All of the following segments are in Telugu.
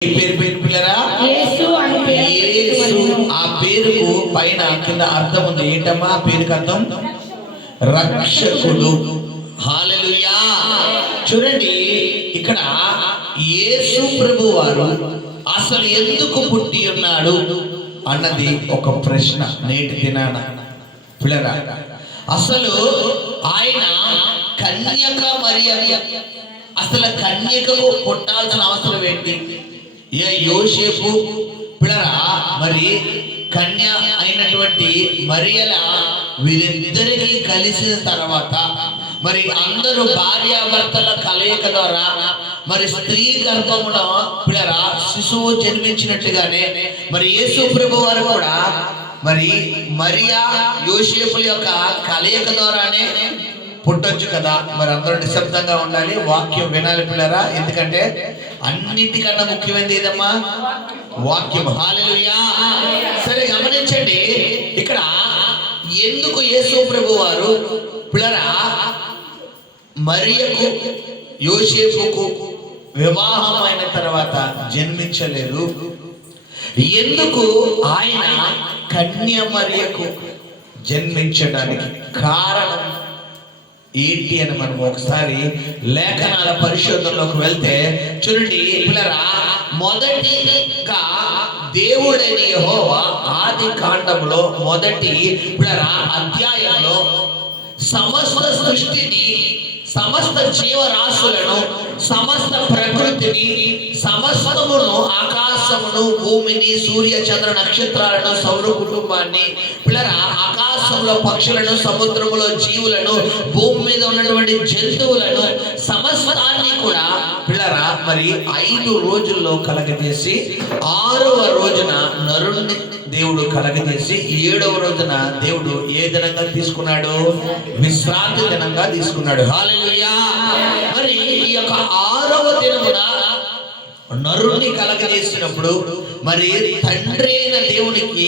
ఆ పేరుకు పైన కింద అర్థం ఉంది. ఏంటమ్మా ఆ పేరుకి అర్థం? రక్షకుడు. హల్లెలూయా. చూడండి, ఇక్కడ యేసు ప్రభు వారు అసలు ఎందుకు పుట్టి ఉన్నాడు అన్నది ఒక ప్రశ్న నేటి దినాన. పిల్లరా, అసలు ఆయన కన్యక మరియ, అసలు కన్యకకు పుట్టాల్సిన అవసరం ఏంటి? యోసేపు పిల్లరా, మరి కన్య అయినటువంటి మరియల వీరిద్దరికీ కలిసిన తర్వాత మరి అందరూ భార్యాభర్తల కలయిక ద్వారా మరి స్త్రీ గర్భములో పిల్లరా శిశువు జన్మించినట్టుగానే మరి యేసు ప్రభు వారు కూడా మరి మరియా యోసేపుల యొక్క కలయిక ద్వారానే పుట్టొచ్చు కదా. మరి అందరూ నిశ్శబ్దంగా ఉండాలి, వాక్యం వినాలి పిల్లరా. ఎందుకంటే అన్నిటికన్నా ముఖ్యమైనది ఏదమ్మా? వాక్యం. హల్లెలూయా. సరే గమనించండి, ఇక్కడ ఎందుకు యేసు ప్రభు వారు పిల్లరా మరియకు యోసేపుకు వివాహమైన తర్వాత జన్మించలేదు? ఎందుకు ఆయన కన్య మరియకు జన్మించడానికి కారణం ఏంటి అని మనం ఒకసారి లేఖనాల పరిశోధనలోకి వెళ్తే చూడండి పిల్లరా, మొదటిగా దేవుడైన యెహోవా ఆది కాండంలో మొదటి పిల్లరా అధ్యాయంలో సమస్త సృష్టిని, సమస్త జీవరాశులను, సమస్త ప్రకృతిని, సమస్తమును, ఆకాశమును, భూమిని, సూర్య చంద్ర నక్షత్రాలను, సౌర కుటుంబాన్ని పిల్లరా, ఆకాశంలో పక్షులను, సముద్రములో జీవులను, భూమి మీద ఉన్నటువంటి జంతువులను సమస్తాన్ని కూడా పిల్లరా మరి 5 రోజుల్లో కలగజేసి 6వ రోజున నరుణ్ణి దేవుడు కలగజేసి 7వ రోజున దేవుడు ఏ దినంగా తీసుకున్నాడు? విశ్రాంతి దినంగా తీసుకున్నాడు. హల్లెలూయా. మరి ఈ యొక్క 6వ దినమున నరుణ్ణి కలగజేసినప్పుడు మరి తండ్రి అయిన దేవునికి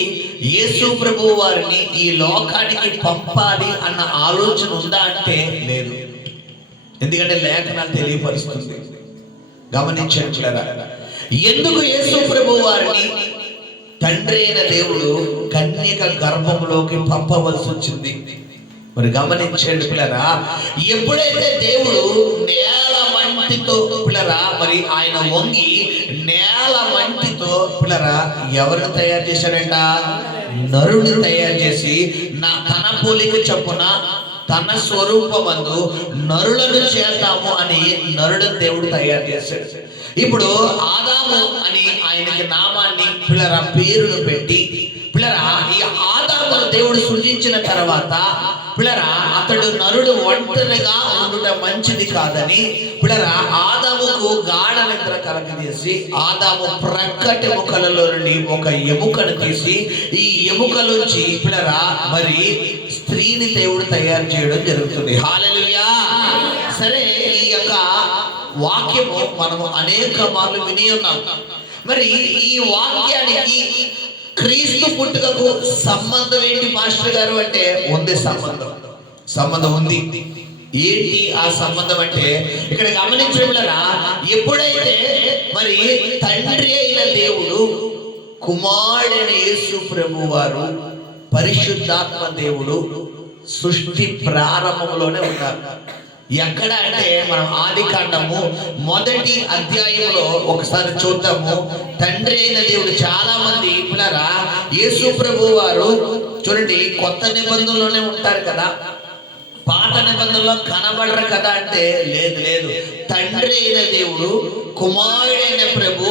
యేసు ప్రభు వారిని ఈ లోకానికి పంపాలి అన్న ఆలోచన ఉందా అంటే లేదు. ఎందుకంటే లేఖనాలు తెలియపరుస్తుంది. గమనించండి, ఎందుకు యేసు ప్రభు వారిని తండ్రి అయిన దేవుడు కన్యక గర్భంలోకి పంపవలసి వచ్చింది? మరి గమనించండి పిల్లరా, ఎప్పుడైతే దేవుడు నేల మంటితో పిల్లరా మరి ఆయన వంగి నేల మంటితో పిల్లరా ఎవరిని తయారు చేశాడంట? నరుని తయారు చేసి తన పోలిక చొప్పున తన స్వరూపమందు నరులను చేద్దాము అని నరుడు దేవుడు తయారు చేశాడు. ఇప్పుడు ఆదాము అని ఆయనకి నామాన్ని పిల్లరా పేరును పెట్టి పిల్లరా ఈ ఆదాము దేవుడు సృజించిన తర్వాత పిల్లరా అతడు నరుడు ఒంటరిగా ఉండటం మంచిది కాదని పిల్లరా ఆదాముకు గాఢ నిద్ర కలగజేసి ఆదాము ప్రక్కటి ఎముకలలో నుండి ఒక ఎముకను తీసి ఈ ఎముకలోంచి పిల్లరా మరి స్త్రీని దేవుడు తయారు చేయడం జరుగుతుంది. హల్లెలూయా. సరే, ఈ యొక్క వాక్యము మనము అనేక మార్లు విని ఉన్నాం. మరి ఈ వాక్యానికి క్రీస్తు పుట్టుకకు సంబంధం ఏంటి పాస్టర్ గారు అంటే ఉంది. సంబంధం ఉంది. ఏంటి ఆ సంబంధం అంటే ఇక్కడ గమనించబడరా, ఎప్పుడైతే మరి తండ్రి అయిన దేవుడు కుమారుడైన యేసు ప్రభు వారు పరిశుద్ధాత్మ దేవుడు సృష్టి ప్రారంభంలోనే ఉన్నారు. ఎక్కడ అంటే మనం ఆది కాండము మొదటి అధ్యాయంలో ఒకసారి చూద్దాము. తండ్రి అయిన దేవుడు చాలా మంది పిల్లరా యేసు ప్రభు వారు చూడండి కొత్త నిబంధనలోనే ఉంటారు కదా, పాత నిబంధనలో కనబడరు కదా అంటే లేదు. తండ్రి అయిన దేవుడు, కుమారుడైన ప్రభు,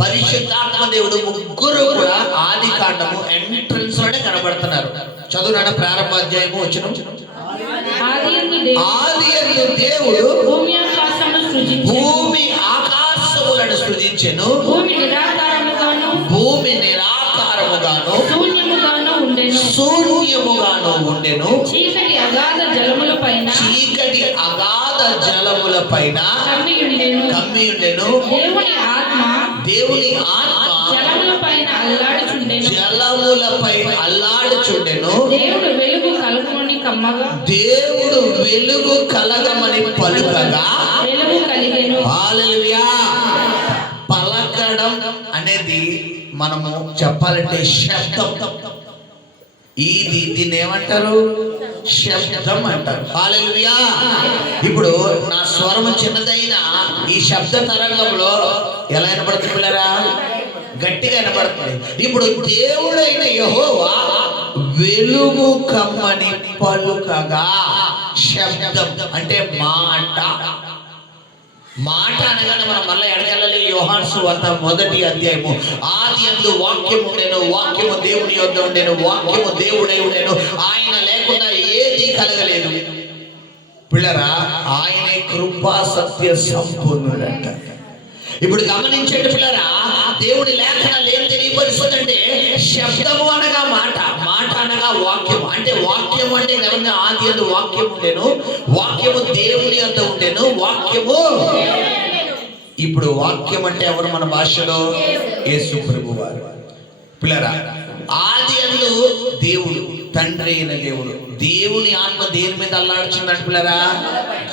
పరిశుద్ధాత్మ దేవుడు ముగ్గురు కూడా ఆది కాండము ఎంట్రన్స్ లోనే కనబడుతున్నారు. చదువునాడ ప్రారంభాధ్యాయము వచ్చిన ఆదియందు దేవుడు భూమి ఆకాశములను సృజించెను, భూమి నిరాకారముగాను శూన్యముగాను ఉండెను, చీకటి అగాధ జలముల పైన కమ్మి ఉండెను, దేవుని ఆత్మ జలములపై అల్లాడుచుండెను, దేవుడు వెలుగు కలగమని పలుకగా వెలుగు కలిగెను. హల్లెలూయా. పలక పలకడం అనేది మనము చెప్పాలంటే శబ్దం. దీన్ని ఏమంటారు? శబ్దం అంటారు. హల్లెలూయా. ఇప్పుడు నా స్వరము చిన్నదైనా ఈ శబ్ద తరంగంలో ఎలా వినపడుతుంది పిల్లరా? గట్టిగా వినపడుతుంది. ఇప్పుడు దేవుడైన యెహోవా వెలుగు కమ్మని పలుకగా, శబ్దం అంటే మాట. మాట అనగానే మనం మళ్ళీ ఎడగెళ్ళాలి. యోహాను సువార్త 1వ అధ్యాయము. ఆదియందు వాక్యము ఉండెను, వాక్యము దేవుని యొద్ద ఉండెను, వాక్యము దేవుడై ఉండెను, ఆయన లేకుండా ఏది కలగలేదు. పిల్లరా, ఆయనే కృపా సత్య సంపూర్ణుడంట. ఇప్పుడు గమనించండి పిల్లరా, దేవుడి లేఖనాలు ఏం తెలియపరుస్తుందంటే శబ్దము అనగా మాట, మాట అనగా వాక్యము. అంటే వాక్యము అంటే నిజంగా ఆదియందు వాక్యము ఉండెను, వాక్యము దేవుని యొద్ద ఉండెను, వాక్యము. ఇప్పుడు వాక్యం అంటే ఎవరు మన భాషలో? యేసు ప్రభువారు. పిల్లరా, ఆదియందు దేవుడు, తండ్రి అయిన దేవుడు. దేవుని ఆత్మ దేని మీద అల్లాడుచుందంట పిల్లరా?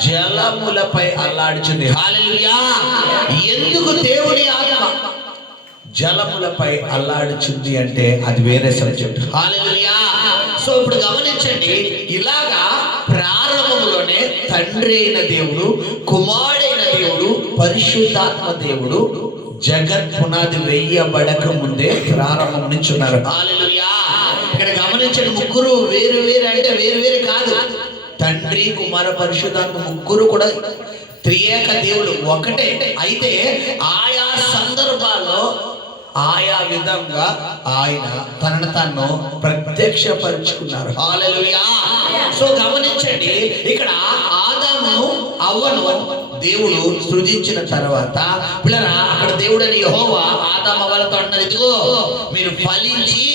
జలములపై అల్లాడుచుంది. హల్లెలూయా. ఎందుకు దేవుని ఆత్మ జలములపై అల్లాడుచుంది అంటే అది వేరే సబ్జెక్ట్. హల్లెలూయా. సో ఇప్పుడు గమనించండి, ఇలాగా ప్రారంభంలోనే తండ్రి అయిన దేవుడు, కుమారుడైన దేవుడు, పరిశుద్ధాత్మ దేవుడు జగత్ పునాది వేయబడక ముందే ప్రారంభం నుంచి ఉన్నారు. హల్లెలూయా. ఇక్కడ గమనించండి, ముగ్గురు వేరు వేరు అంటే వేరు వేరు కాదు. తండ్రి, కుమార, పరిశుద్ధాత్మ ముగ్గురు కూడా త్రియేక దేవుడు ఒకటే. అయితే ఆయా సందర్భాల్లో ఆయా విధంగా ఆయన తనను తాను ప్రత్యక్షపరుచుకున్నారు. హల్లెలూయా. సో గమనించండి, ఇక్కడ ఆదాము అవ్వను దేవుడు సృజించిన తర్వాత పిల్లరా, అక్కడ దేవుడని యెహోవా ఆదాము అవ్వలతో అన్నది, ఇదిగో మీరు ఫలించి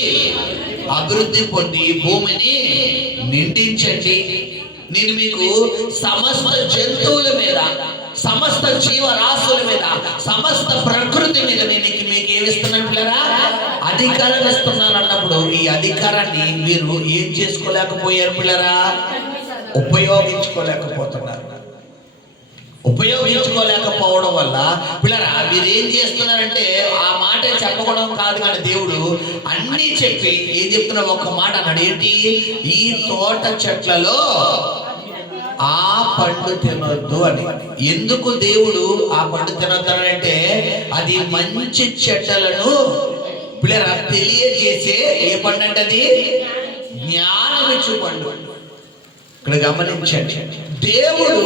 అభివృద్ధి పొంది భూమిని నిండించండి, నేను మీకు సమస్త జంతువుల మీద, సమస్త జీవరాశుల మీద, సమస్త ప్రకృతి మీద నేను మీకు ఏమిస్తున్నాను పిల్లరా? అధికారం ఇస్తున్నాను అన్నప్పుడు ఈ అధికారాన్ని మీరు ఏం చేసుకోలేకపోయారు పిల్లరా? ఉపయోగించుకోలేకపోతున్నారు. ఉపయోగించుకోలేకపోవడం వల్ల పిల్లరా మీరు ఏం చేస్తున్నారంటే, ఆ మాట చెప్పడం కాదు కానీ దేవుడు అన్ని చెప్పి ఏం చెప్తున్నా? ఒక్క మాట అన్నాడు. ఏంటి? ఈ తోట చెట్లలో ఆ పండు తినొద్దు అని. ఎందుకు దేవుడు ఆ పండు తినొద్దనంటే, అది మంచి చెడ్డలను పిల్లరా తెలియజేసే ఏ పండు అంటే అది జ్ఞానం ఇచ్చు పండు. ఇక్కడ గమనించండి, దేవుడు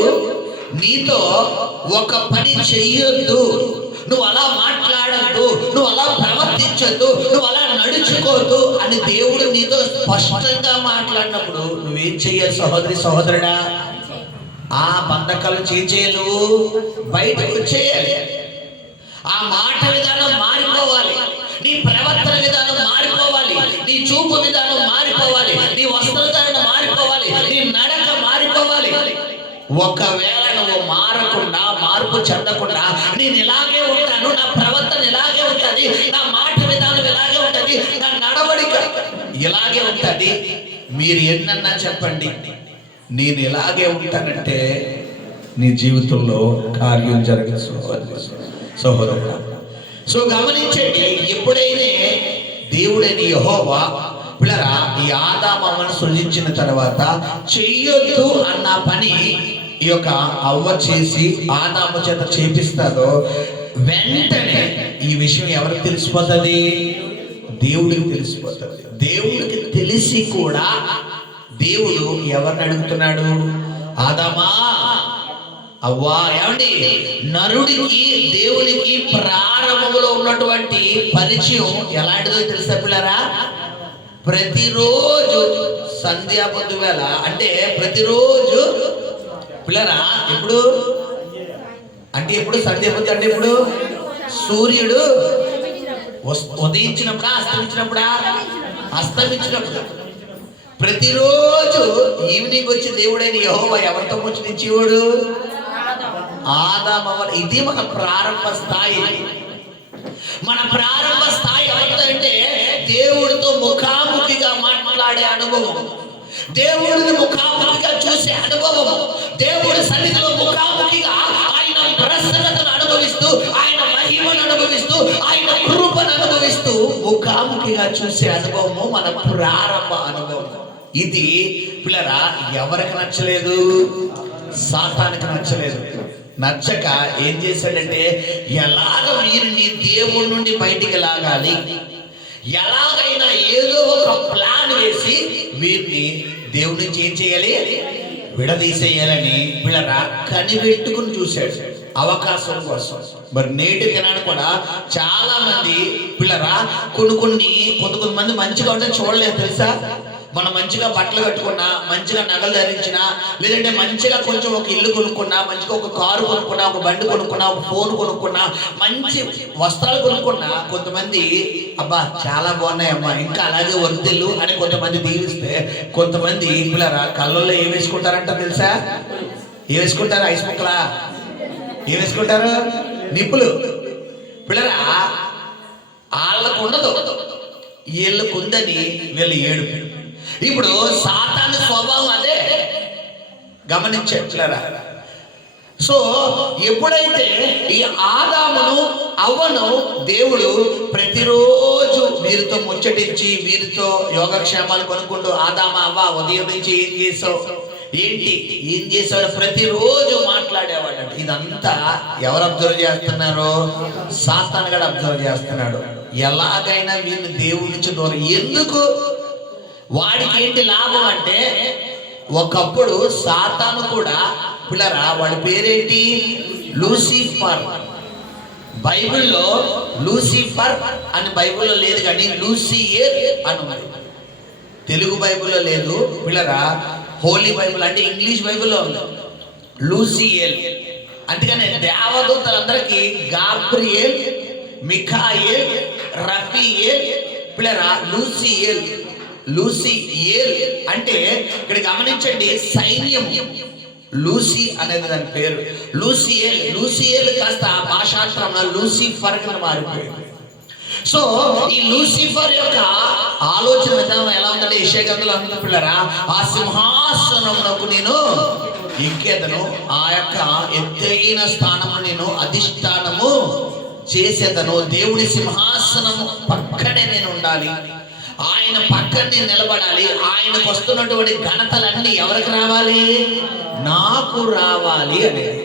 నీతో ఒక పని చెయ్యొద్దు, నువ్వు అలా మాట్లాడద్దు, నువ్వు అలా ప్రవర్తించొద్దు, నువ్వు అలా నడుచుకోవద్దు అని దేవుడు నీతో స్పష్టంగా మాట్లాడినప్పుడు నువ్వేం చెయ్యాలి సహోదరి సహోదరుడా? ఆ బంధకాలు చేయాలి, బయటకు వచ్చేయాలి. ఆ మాట విధానం మారిపోవాలి, నీ ప్రవర్తన విధానం మారిపోవాలి, నీ చూపు విధానం మారిపోవాలి, నీ వస్త్రధారణ మారిపోవాలి, నీ నడక మారిపోవాలి. ఒకవేళ నువ్వు మారకుండా, మార్పు చెందకుండా నేను ఇలాగే ఉంటాను, నా ప్రవర్తన ఇలాగే ఉంటుంది, నా మాట విధానం ఇలాగే ఉంటుంది, నా నడవడిక ఇలాగే ఉంటుంది, మీరు ఎన్నన్నా చెప్పండి, నేను ఇలాగే ఉంటానంటే నీ జీవితంలో కార్యం జరగదు సహోదరుడు. సో గమనించండి, ఎప్పుడైతే దేవుడైన యెహోవా పిల్లరా ఈ ఆదామును సృజించిన తర్వాత చెయ్యొద్దు అన్న పని ఈ యొక్క అవ్వ చేసి ఆదాము చేత చేపిస్తారో, వెంటనే ఈ విషయం ఎవరికి తెలిసిపోతుంది? దేవుడికి తెలిసిపోతుంది. దేవుడికి తెలిసి కూడా దేవుడు ఎవరిని అడుగుతున్నాడు? ఆదామా, అవ్వా, ఏమండి? నరుడికి దేవునికి ప్రారంభంలో ఉన్నటువంటి పరిచయం ఎలాంటిదో తెలుసా పిల్లరా? ప్రతిరోజు సంధ్యా పొద్దు వేళ, అంటే ప్రతిరోజు పిల్లరా, ఎప్పుడు అంటే ఎప్పుడు సంధ్యా పొద్దు అంటే ఎప్పుడు? సూర్యుడు ఉదయించినప్పుడా, అస్తమించినప్పుడా? అస్తమించినప్పుడు. ప్రతిరోజు ఈవినింగ్ వచ్చి దేవుడైన యెహోవా ఎవరితో ముచ్చటించేవాడు? ఆదాము. ఇది మన ప్రారంభ స్థాయి. మన ప్రారంభ స్థాయి ఎవరితో అంటే దేవుడితో ముఖాముఖిగా మాట్లాడే అనుభవం, దేవుడిని ముఖాముఖిగా చూసే అనుభవం, దేవుడి సన్నిధిలో ముఖాముఖిగా ఆయన ప్రసన్నతను అనుభవిస్తూ, ఆయన మహిమను అనుభవిస్తూ ఆయన కృపను అనుభవిస్తూ ముఖాముఖిగా చూసే అనుభవము మన ప్రారంభ అనుభవం. ఇది పిల్లరా ఎవరికి నచ్చలేదు? సాతానికి నచ్చలేదు. నచ్చక ఏం చేశాడంటే ఎలాగ వీరిని దేవుడి నుండి బయటికి లాగాలి, ఎలాగైనా ఏదో ఒక ప్లాన్ వేసి వీరిని దేవుడి నుంచి ఏం చేయాలి, విడదీసేయాలని పిల్లరా కనిపెట్టుకుని చూశాడు అవకాశం కోసం. మరి నేటి దినాన్ని కూడా చాలా మంది పిల్లరా కొంతమంది మంచిగా ఉంటే చూడలేదు తెలుసా. మనం మంచిగా బట్టలు కట్టుకున్నా, మంచిగా నగలు ధరించినా, లేదంటే మంచిగా కొంచెం ఒక ఇల్లు కొనుక్కున్నా, మంచిగా ఒక కారు కొనుక్కున్నా, ఒక బండి కొనుక్కున్నా, ఒక ఫోన్ కొనుక్కున్నా, మంచి వస్త్రాలు కొనుక్కున్నా, కొంతమంది అబ్బా చాలా బాగున్నాయమ్మా ఇంకా అలాగే వర్తిల్లు అని కొంతమంది దీవిస్తే, కొంతమంది పిల్లరా కళ్ళల్లో ఏం వేసుకుంటారంట తెలుసా? ఏం వేసుకుంటారు? ఐస్ ముక్కలా? ఏం వేసుకుంటారు? నిప్పులు. పిల్లరా వాళ్ళకు ఉండదు, వీళ్ళకు ఉందని వీళ్ళు ఏడుపు. ఇప్పుడు సాతాను స్వభావం అదే, గమనించారా? సో ఎప్పుడైతే ఈ ఆదామును అవ్వను దేవుడు ప్రతిరోజు వీరితో ముచ్చటించి వీరితో యోగక్షేమాలు కొనుక్కుంటూ, ఆదామ అవ్వ ఉదయం నుంచి ఏం చేశాడు ప్రతిరోజు మాట్లాడేవాడు. ఇదంతా ఎవరు అబ్జర్వ్ చేస్తున్నారు? సాతాను కూడా అబ్జర్వ్ చేస్తున్నాడు. ఎలాగైనా వీళ్ళు దేవుడి నుంచి దూరం. ఎందుకు? వాడికి ఏంటి లాభం అంటే, ఒకప్పుడు సాతాను కూడా పిల్లరా వాడి పేరేంటి? లూసిఫర్. బైబిల్లో లూసిఫర్ అని బైబిల్లో లేదు, కానీ లూసియర్ అని ఉంది. తెలుగు బైబిల్లో లేదు పిల్లరా, హోలీ బైబిల్ అంటే ఇంగ్లీష్ బైబిల్లో ఉంది లూసియేల్. అందుకనే దేవదూతలందరికీ గాబ్రియేల్, మిఖాయేల్, రఫియేల్ పిల్లరా లూసియేల్ అంటే ఇక్కడ గమనించండి సైన్యం. లూసి అనేది దాని పేరు. లూసియేల్ కాస్త భాషాంతరంలో లూసిఫర్ కింద మారిపోయింది. సో ఈ లూసిఫర్ యొక్క ఆలోచన విధానం ఎలా ఉందంటే యెషయా గ్రంథంలో ఉంది పిల్లరా, ఆ సింహాసనమునకు నేను ఎక్కేదను, ఆ యొక్క ఎత్తైన స్థానము నేను అధిష్టానము చేసేదను. దేవుడి సింహాసనము పక్కనే నేను ఉండాలి, ఆయన పక్కన నేను నిలబడాలి. ఆయనకు వస్తున్నటువంటి ఘనతలన్నీ ఎవరికి రావాలి? నాకు రావాలి అనేది.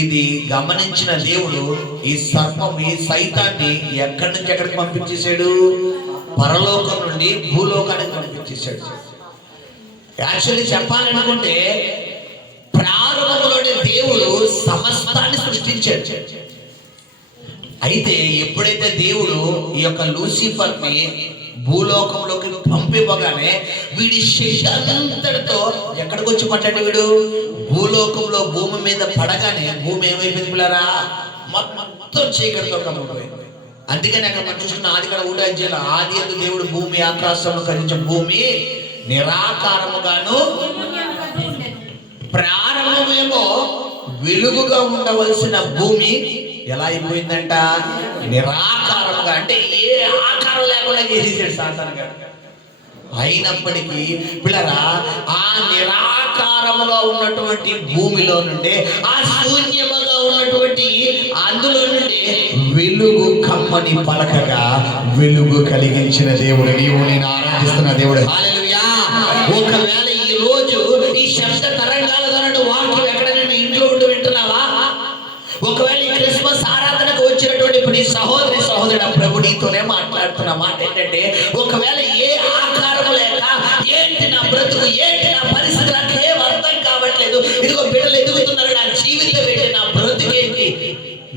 ఇది గమనించిన దేవుడు ఈ సర్పం, ఈ సైతాన్ని ఎక్కడి నుంచి ఎక్కడికి పంపించేశాడు? పరలోకం నుండి భూలోకానికి పంపించేశాడు. యాక్చువల్లీ చెప్పాలనుకుంటే ప్రారంభంలోనే దేవుడు సమస్తాన్ని సృష్టించాడు. అయితే ఎప్పుడైతే దేవుడు ఈ యొక్క లూసిఫర్ని భూలోకంలోకి పంపివ్వగానే వీడి శక్తి అంతటితో ఎక్కడికి వచ్చి పడ్డాడు వీడు? భూలోకంలో భూమి మీద పడగానే భూమి ఏమైపోయింది పిల్లరా? మొత్తం చీకటితో కమ్మిపోయింది. అందుకని అక్కడ మనం చూసుకున్న ఆదికాండ 1వ అధ్యాయంలో ఆది యందు దేవుడు భూమి ఆకాశంలో కలిగించిన భూమి నిరాకారముగాను, ప్రారంభమేమో వెలుగుగా ఉండవలసిన భూమి ఎలా అయిపోయిందంట? నిరాకారంగా, అంటే ఏ ఆకారం లేకుండా చేసేసాడు సాతాను గారు. అయినప్పటికీ పిల్లరా ఆ నిరాకారముగా ఉన్నటువంటి భూమిలో నుండి, ఆ శూన్యముగా ఉన్నటువంటి అందులో నుండి వెలుగు కమ్మని పలకగా వెలుగు కలిగించిన దేవుడు నీవు నేను ఆరాధిస్తున్న దేవుడు. హల్లెలూయా. ఒకవేళ ఈ రోజు ఈ శబ్ద తరంగాల ద్వారా వాక్యం ఎక్కడైనా ఇంట్లో ఉండి వింటున్నావా? ఒకవేళ ఈ క్రిస్మస్ ఆరాధనకు వచ్చినటువంటి ఇప్పుడు ఈ సహోదరుడు ప్రభు నీతోనే మాట్లాడుతున్న మాట ఏంటంటే, ఒకవేళ ఏ ఆకారం లేక ఏంటి నా బ్రతుకు, ఏంటి నా పరిస్థితి, నాకు ఏం అర్థం కావట్లేదు, ఇదిగో బిడ్డలు ఎదుగుతున్నారు, నా జీవితం ఏంటి, నా బ్రతుకేంటి,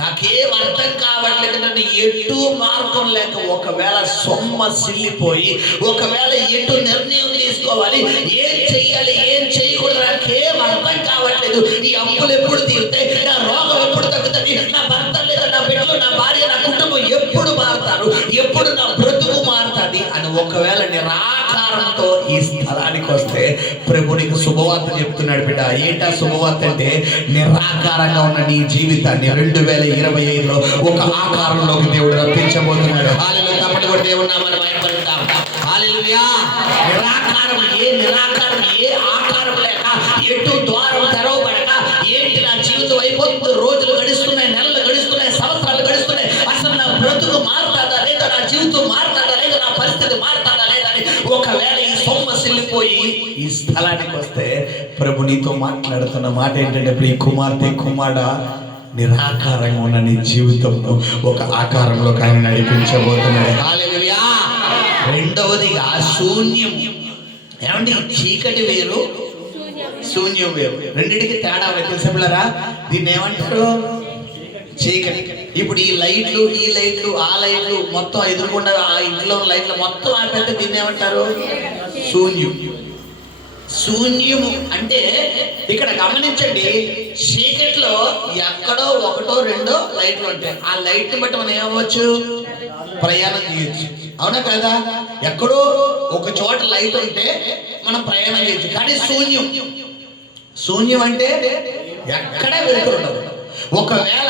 నాకేం అర్థం కావట్లేదు, నన్ను ఎటు మార్గం లేక ఒకవేళ సొమ్మ సిల్లిపోయి, ఒకవేళ ఎటు నిర్ణయం తీసుకోవాలి, ఏం చెయ్యాలి, ఏం చేయకూడదు, నాకేం అర్థం కావట్లేదు, ఈ అప్పులు ఎప్పుడు తీరుతాయి, నా రోగం ఎప్పుడు తగ్గుతుంది, నా భర్త లేదా నా బిడ్డలు, నా భార్య, నా కుటుంబం ఎప్పుడు మారుతారు, ఎప్పుడు నా బ్రతుకు మారుతుంది అని ఒకవేళ నిరాకారంతో ఈ స్థలానికి వస్తే ప్రభు నీకు శుభవార్త చెప్తున్నాడు బిడ్డ. ఏంటా శుభవార్త అంటే, నిరాకారంగా ఉన్న నీ జీవితాన్ని 2025లో ఒక ఆకారంలోకి దేవుడు రప్పించబోతున్నాడు. హల్లెలూయా. తప్పటి కూడా దేవుడు నామమున మహిమపడతాం. హల్లెలూయా. నిరాకారం, ఏ ఆకారం లేక, ఎటు ద్వారం తెరవబడక, ఏంటి నా జీవితం అయిపోతుంది, రోజులు గడుస్తున్నాయి, నెలలు గడుస్తున్నాయి, సంవత్సరాలు గడుస్తున్నాయి, పరిస్థితి మారుతుందా లేదా అని ఒకవేళ ఈ సొమ్మసిల్లిపోయి ఈ స్థలానికి వస్తే ప్రభు నీతో మాట్లాడుతున్న మాట ఏంటంటే, ప్రియ కుమార్తె కుమారుడా, నిరాకారంగా ఉన్న నీ జీవితంలో ఒక ఆకారంలో ఆయన నడిపించబోతున్నాడు. హల్లెలూయా. రెండవదిగా శూన్యం. ఏమండి, చీకటి వేరు, శూన్యం వేరు. రెండింటికి తేడా తెలుసా పిల్లరా? దీన్ని ఏమంటారు? చీకటి. ఇప్పుడు ఈ లైట్లు ఆ లైట్లు మొత్తం ఎదురుకుండా ఆ ఇంట్లో లైట్లు మొత్తం ఆపేస్తే దీన్ని ఏమంటారు? శూన్యం. శూన్యము అంటే ఇక్కడ గమనించండి, చీకట్లో ఎక్కడో ఒకటో రెండో లైట్లు ఉంటాయి. ఆ లైట్ని బట్టి మనం ఏమవచ్చు? ప్రయాణం చేయొచ్చు. అవునా కదా? ఎక్కడో ఒక చోట లైట్ ఉంటే మనం ప్రయాణం చేయొచ్చు. కానీ శూన్యం అంటే ఎక్కడే వెళ్తుండదు. ఒకవేళ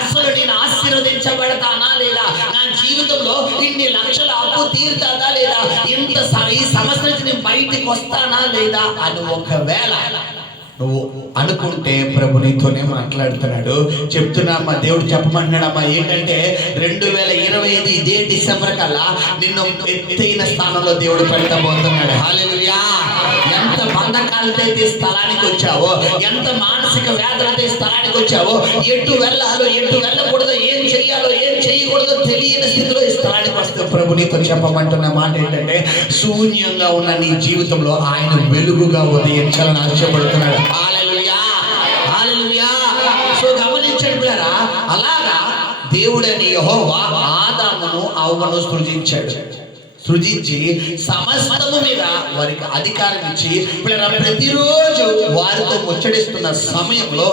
అసలు నేను ఆశీర్వదించబడతానా లేదా, నా జీవితంలో ఇన్ని లక్షల అప్పు తీరుతాదా లేదా, ఈ సమస్య నుంచి నేను బయటికి వస్తానా లేదా అని ఒకవేళ నువ్వు అనుకుంటే ప్రభు నీతోనే మాట్లాడుతున్నాడు. చెప్తున్నా అమ్మా, దేవుడు చెప్పమంటున్నాడమ్మా. ఏంటంటే 2025 ఇదే డిసెంబర్ కల్లా నిన్ను ఎత్తైన స్థానంలో దేవుడు పెట్టబోతున్నాడు. హల్లెలూయా. ఎంత బంధకాలతో ఈ స్థలానికి వచ్చావో, ఎంత మానసిక వ్యాధులతో ఈ స్థలానికి వచ్చావో, ఎటు వెళ్ళాలో ఎటు వెళ్ళకూడదో, ఏం చెయ్యాలో ఏం చేయకూడదో తెలియని స్థితిలో ఈ స్థలానికి వస్తే ప్రభు నీతో చెప్పమంటున్న మాట ఏంటంటే, శూన్యంగా ఉన్న నీ జీవితంలో ఆయన వెలుగుగా ఉదయించాలని ఆశపడుతున్నాడు. హల్లెలూయా, హల్లెలూయా. సో గమనించండి పిల్లరా, అలాగా దేవుడని యెహోవా ఆదామును అవ్వను సృజించి సమస్తము మీద వారికి అధికారం ఇచ్చి ప్రతిరోజు వారితో ముచ్చడిస్తున్న సమయంలో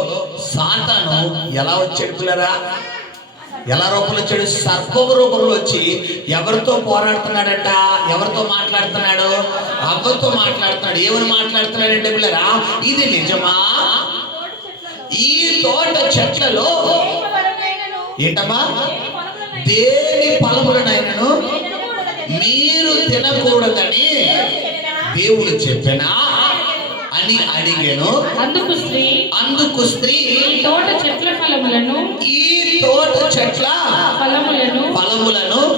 సాతాను ఎలా వచ్చాడు పిల్లరా? ఎలా రూపంలో వచ్చాడు? సర్పం రూపంలో వచ్చి ఎవరితో పోరాడుతున్నాడట? ఎవరితో మాట్లాడుతున్నాడు? అవ్వతో మాట్లాడుతున్నాడు. ఏమని మాట్లాడుతున్నాడంటే పిల్లరా, ఇది నిజమా? ఈ తోట చెట్లలో ఏంటమ్మా? దేని ఫలములనైనను మీరు తినకూడదని దేవుడు చెప్పినా అని అడిగాను. అందుకు స్త్రీ ఈ తోట చెట్ల ఫలములను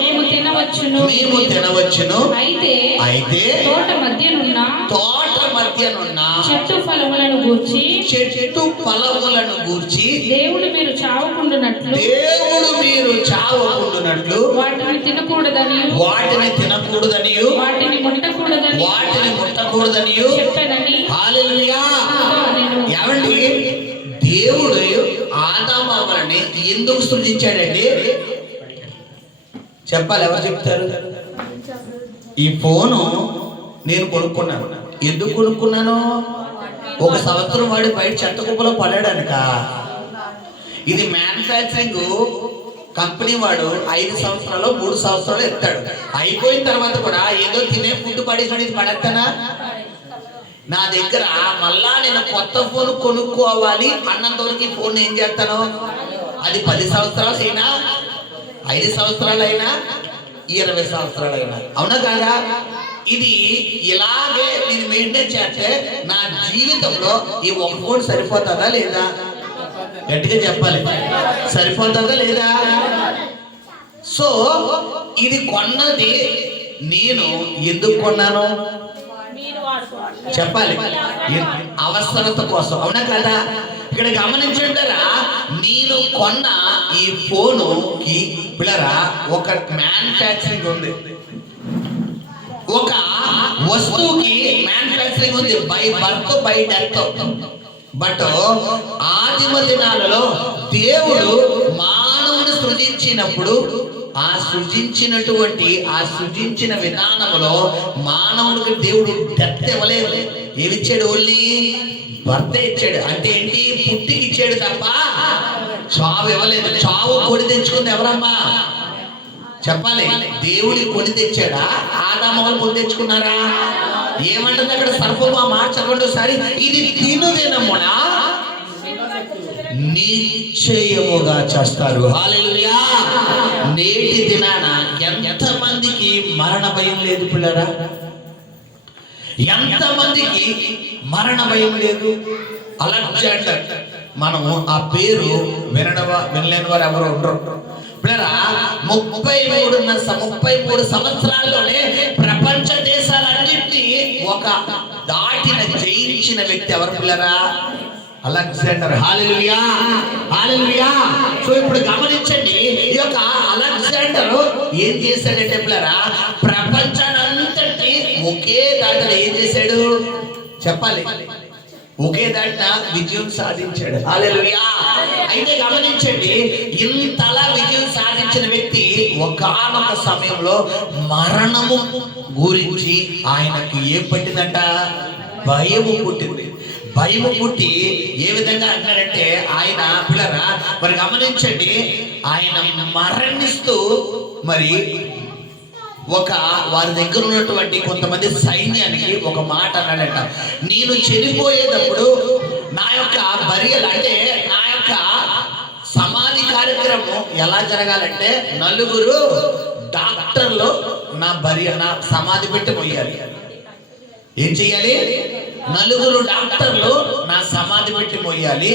మేము తినవచ్చును. అయితే తోట మధ్యనున్న చెట్టు ఫలములను గూర్చి దేవుడు మీరు చావకుండునట్లు వాటిని తినకూడదని వాటిని ముట్టకూడదని చెప్పానని. హల్లెలూయా. ఏమండి, దేవుడు ఆదాము అవ్వని ఎందుకు సృజించాడండి? చెప్పాలి, ఎవరు చెప్తారు? ఈ ఫోను నేను కొనుక్కున్నాను. ఎందుకు కొనుక్కున్నాను? 1 సంవత్సరం వాడి బయట చెత్త కుప్పలో పడాడనుక. ఇది మ్యానుఫ్యాక్చరింగ్ కంపెనీ వాడు 5 సంవత్సరాలు 3 సంవత్సరాలు ఎత్తాడు. అయిపోయిన తర్వాత కూడా ఏదో తినే ఫుడ్ పడేసాడు. ఇది పడేస్తానా? నా దగ్గర మళ్ళా నేను కొత్త ఫోన్ కొనుక్కోవాలి అన్నంతవరకు ఫోన్ ఏం చేస్తాను? అది 10 సంవత్సరాలైనా 5 సంవత్సరాలైనా 20 సంవత్సరాలైనా, అవునా కాదా? ఇది ఇలాగే నేను మెయింటైన్ చేస్తే నా జీవితంలో ఈ ఒక ఫోన్ సరిపోతుందా లేదా? గట్టిగా చెప్పాలి, సరిపోతుందా లేదా? సో ఇది కొన్నది నేను ఎందుకు కొన్నాను చెప్పాలి, అవసరత కోసం, అవునా కదా? ఇక్కడ గమనించండిరా, నేను కొన్న ఈ ఫోనుకి పిల్లరా ఒక మ్యానుఫ్యాక్చరింగ్ ఉంది, ఒక వస్తువుకి మ్యానుఫ్యాక్చరింగ్ ఉంది, by birth by death. But ఆదిమ దినాలలో దేవుడు మానవుని సృజించినప్పుడు ఆ సృజించిన విధానంలో మానవుడికి దేవుడు డెత్ ఇవ్వలేదు. ఏమిచ్చాడు? ఓన్లీ బర్త్ ఇచ్చాడు. అంటే ఏంటి? పుట్టికి ఇచ్చాడు తప్ప చావు ఇవ్వలేదు. చావు కొని తెచ్చుకుంది ఎవరమ్మా చెప్పాలి? దేవుడి కొని తెచ్చాడా? ఆదాము వాళ్ళు కొని తెచ్చుకున్నారా? ఏమంటుంది అక్కడ సర్పమా? మార్చకుండా ఒకసారి, ఇది తినుదినమున నిశ్చయముగా చేస్తారు. హల్లెలూయా. నేటి దినాన ఎంతమందికి మరణ భయం లేదు పిల్లరా? ఎంతమందికి మరణ భయం లేదు? అలెగ్జాండర్, మనము ఆ పేరు వినలేని వారు ఎవరు ఉండరు పిల్లరా 33 సంవత్సరాల్లోనే ప్రపంచ దేశాలన్నింటినీ ఒక దాటిన జయించిన వ్యక్తి ఎవరు పిల్లరా? అలెగ్జాండర్. హల్లెలూయా, హల్లెలూయా. సో ఇప్పుడు గమనించండి, ఈ యొక్క అలెగ్జాండర్ ఏం చేశాడంటే పిల్లరా, ప్రపంచానంతటి ఒకే దాటిన ఏం చేశాడు చెప్పాలి? ఒకే దాటిన విజయం సాధించాడు. హల్లెలూయా. అయితే గమనించండి, ఇంతలా విజయం సాధించిన వ్యక్తి ఒకానొక సమయంలో మరణము గురించి ఆయనకు ఏం పట్టిందంట? భయము పుట్టింది. భయము పుట్టి ఏ విధంగా అంటాడంటే, ఆయన పిల్లరా మరి గమనించండి, ఆయన మరణిస్తూ మరి వారి దగ్గర ఉన్నటువంటి కొంతమంది సైన్యానికి ఒక మాట అన్నాడంట, నేను చనిపోయేటప్పుడు నా యొక్క బరియలు అంటే నా యొక్క సమాధి కార్యక్రమం ఎలా జరగాలంటే, నలుగురు డాక్టర్లు నా సమాధి పెట్టి పోయాలి. ఏం చెయ్యాలి? నలుగురు డాక్టర్లు నా సమాధి పెట్టి మోయాలి.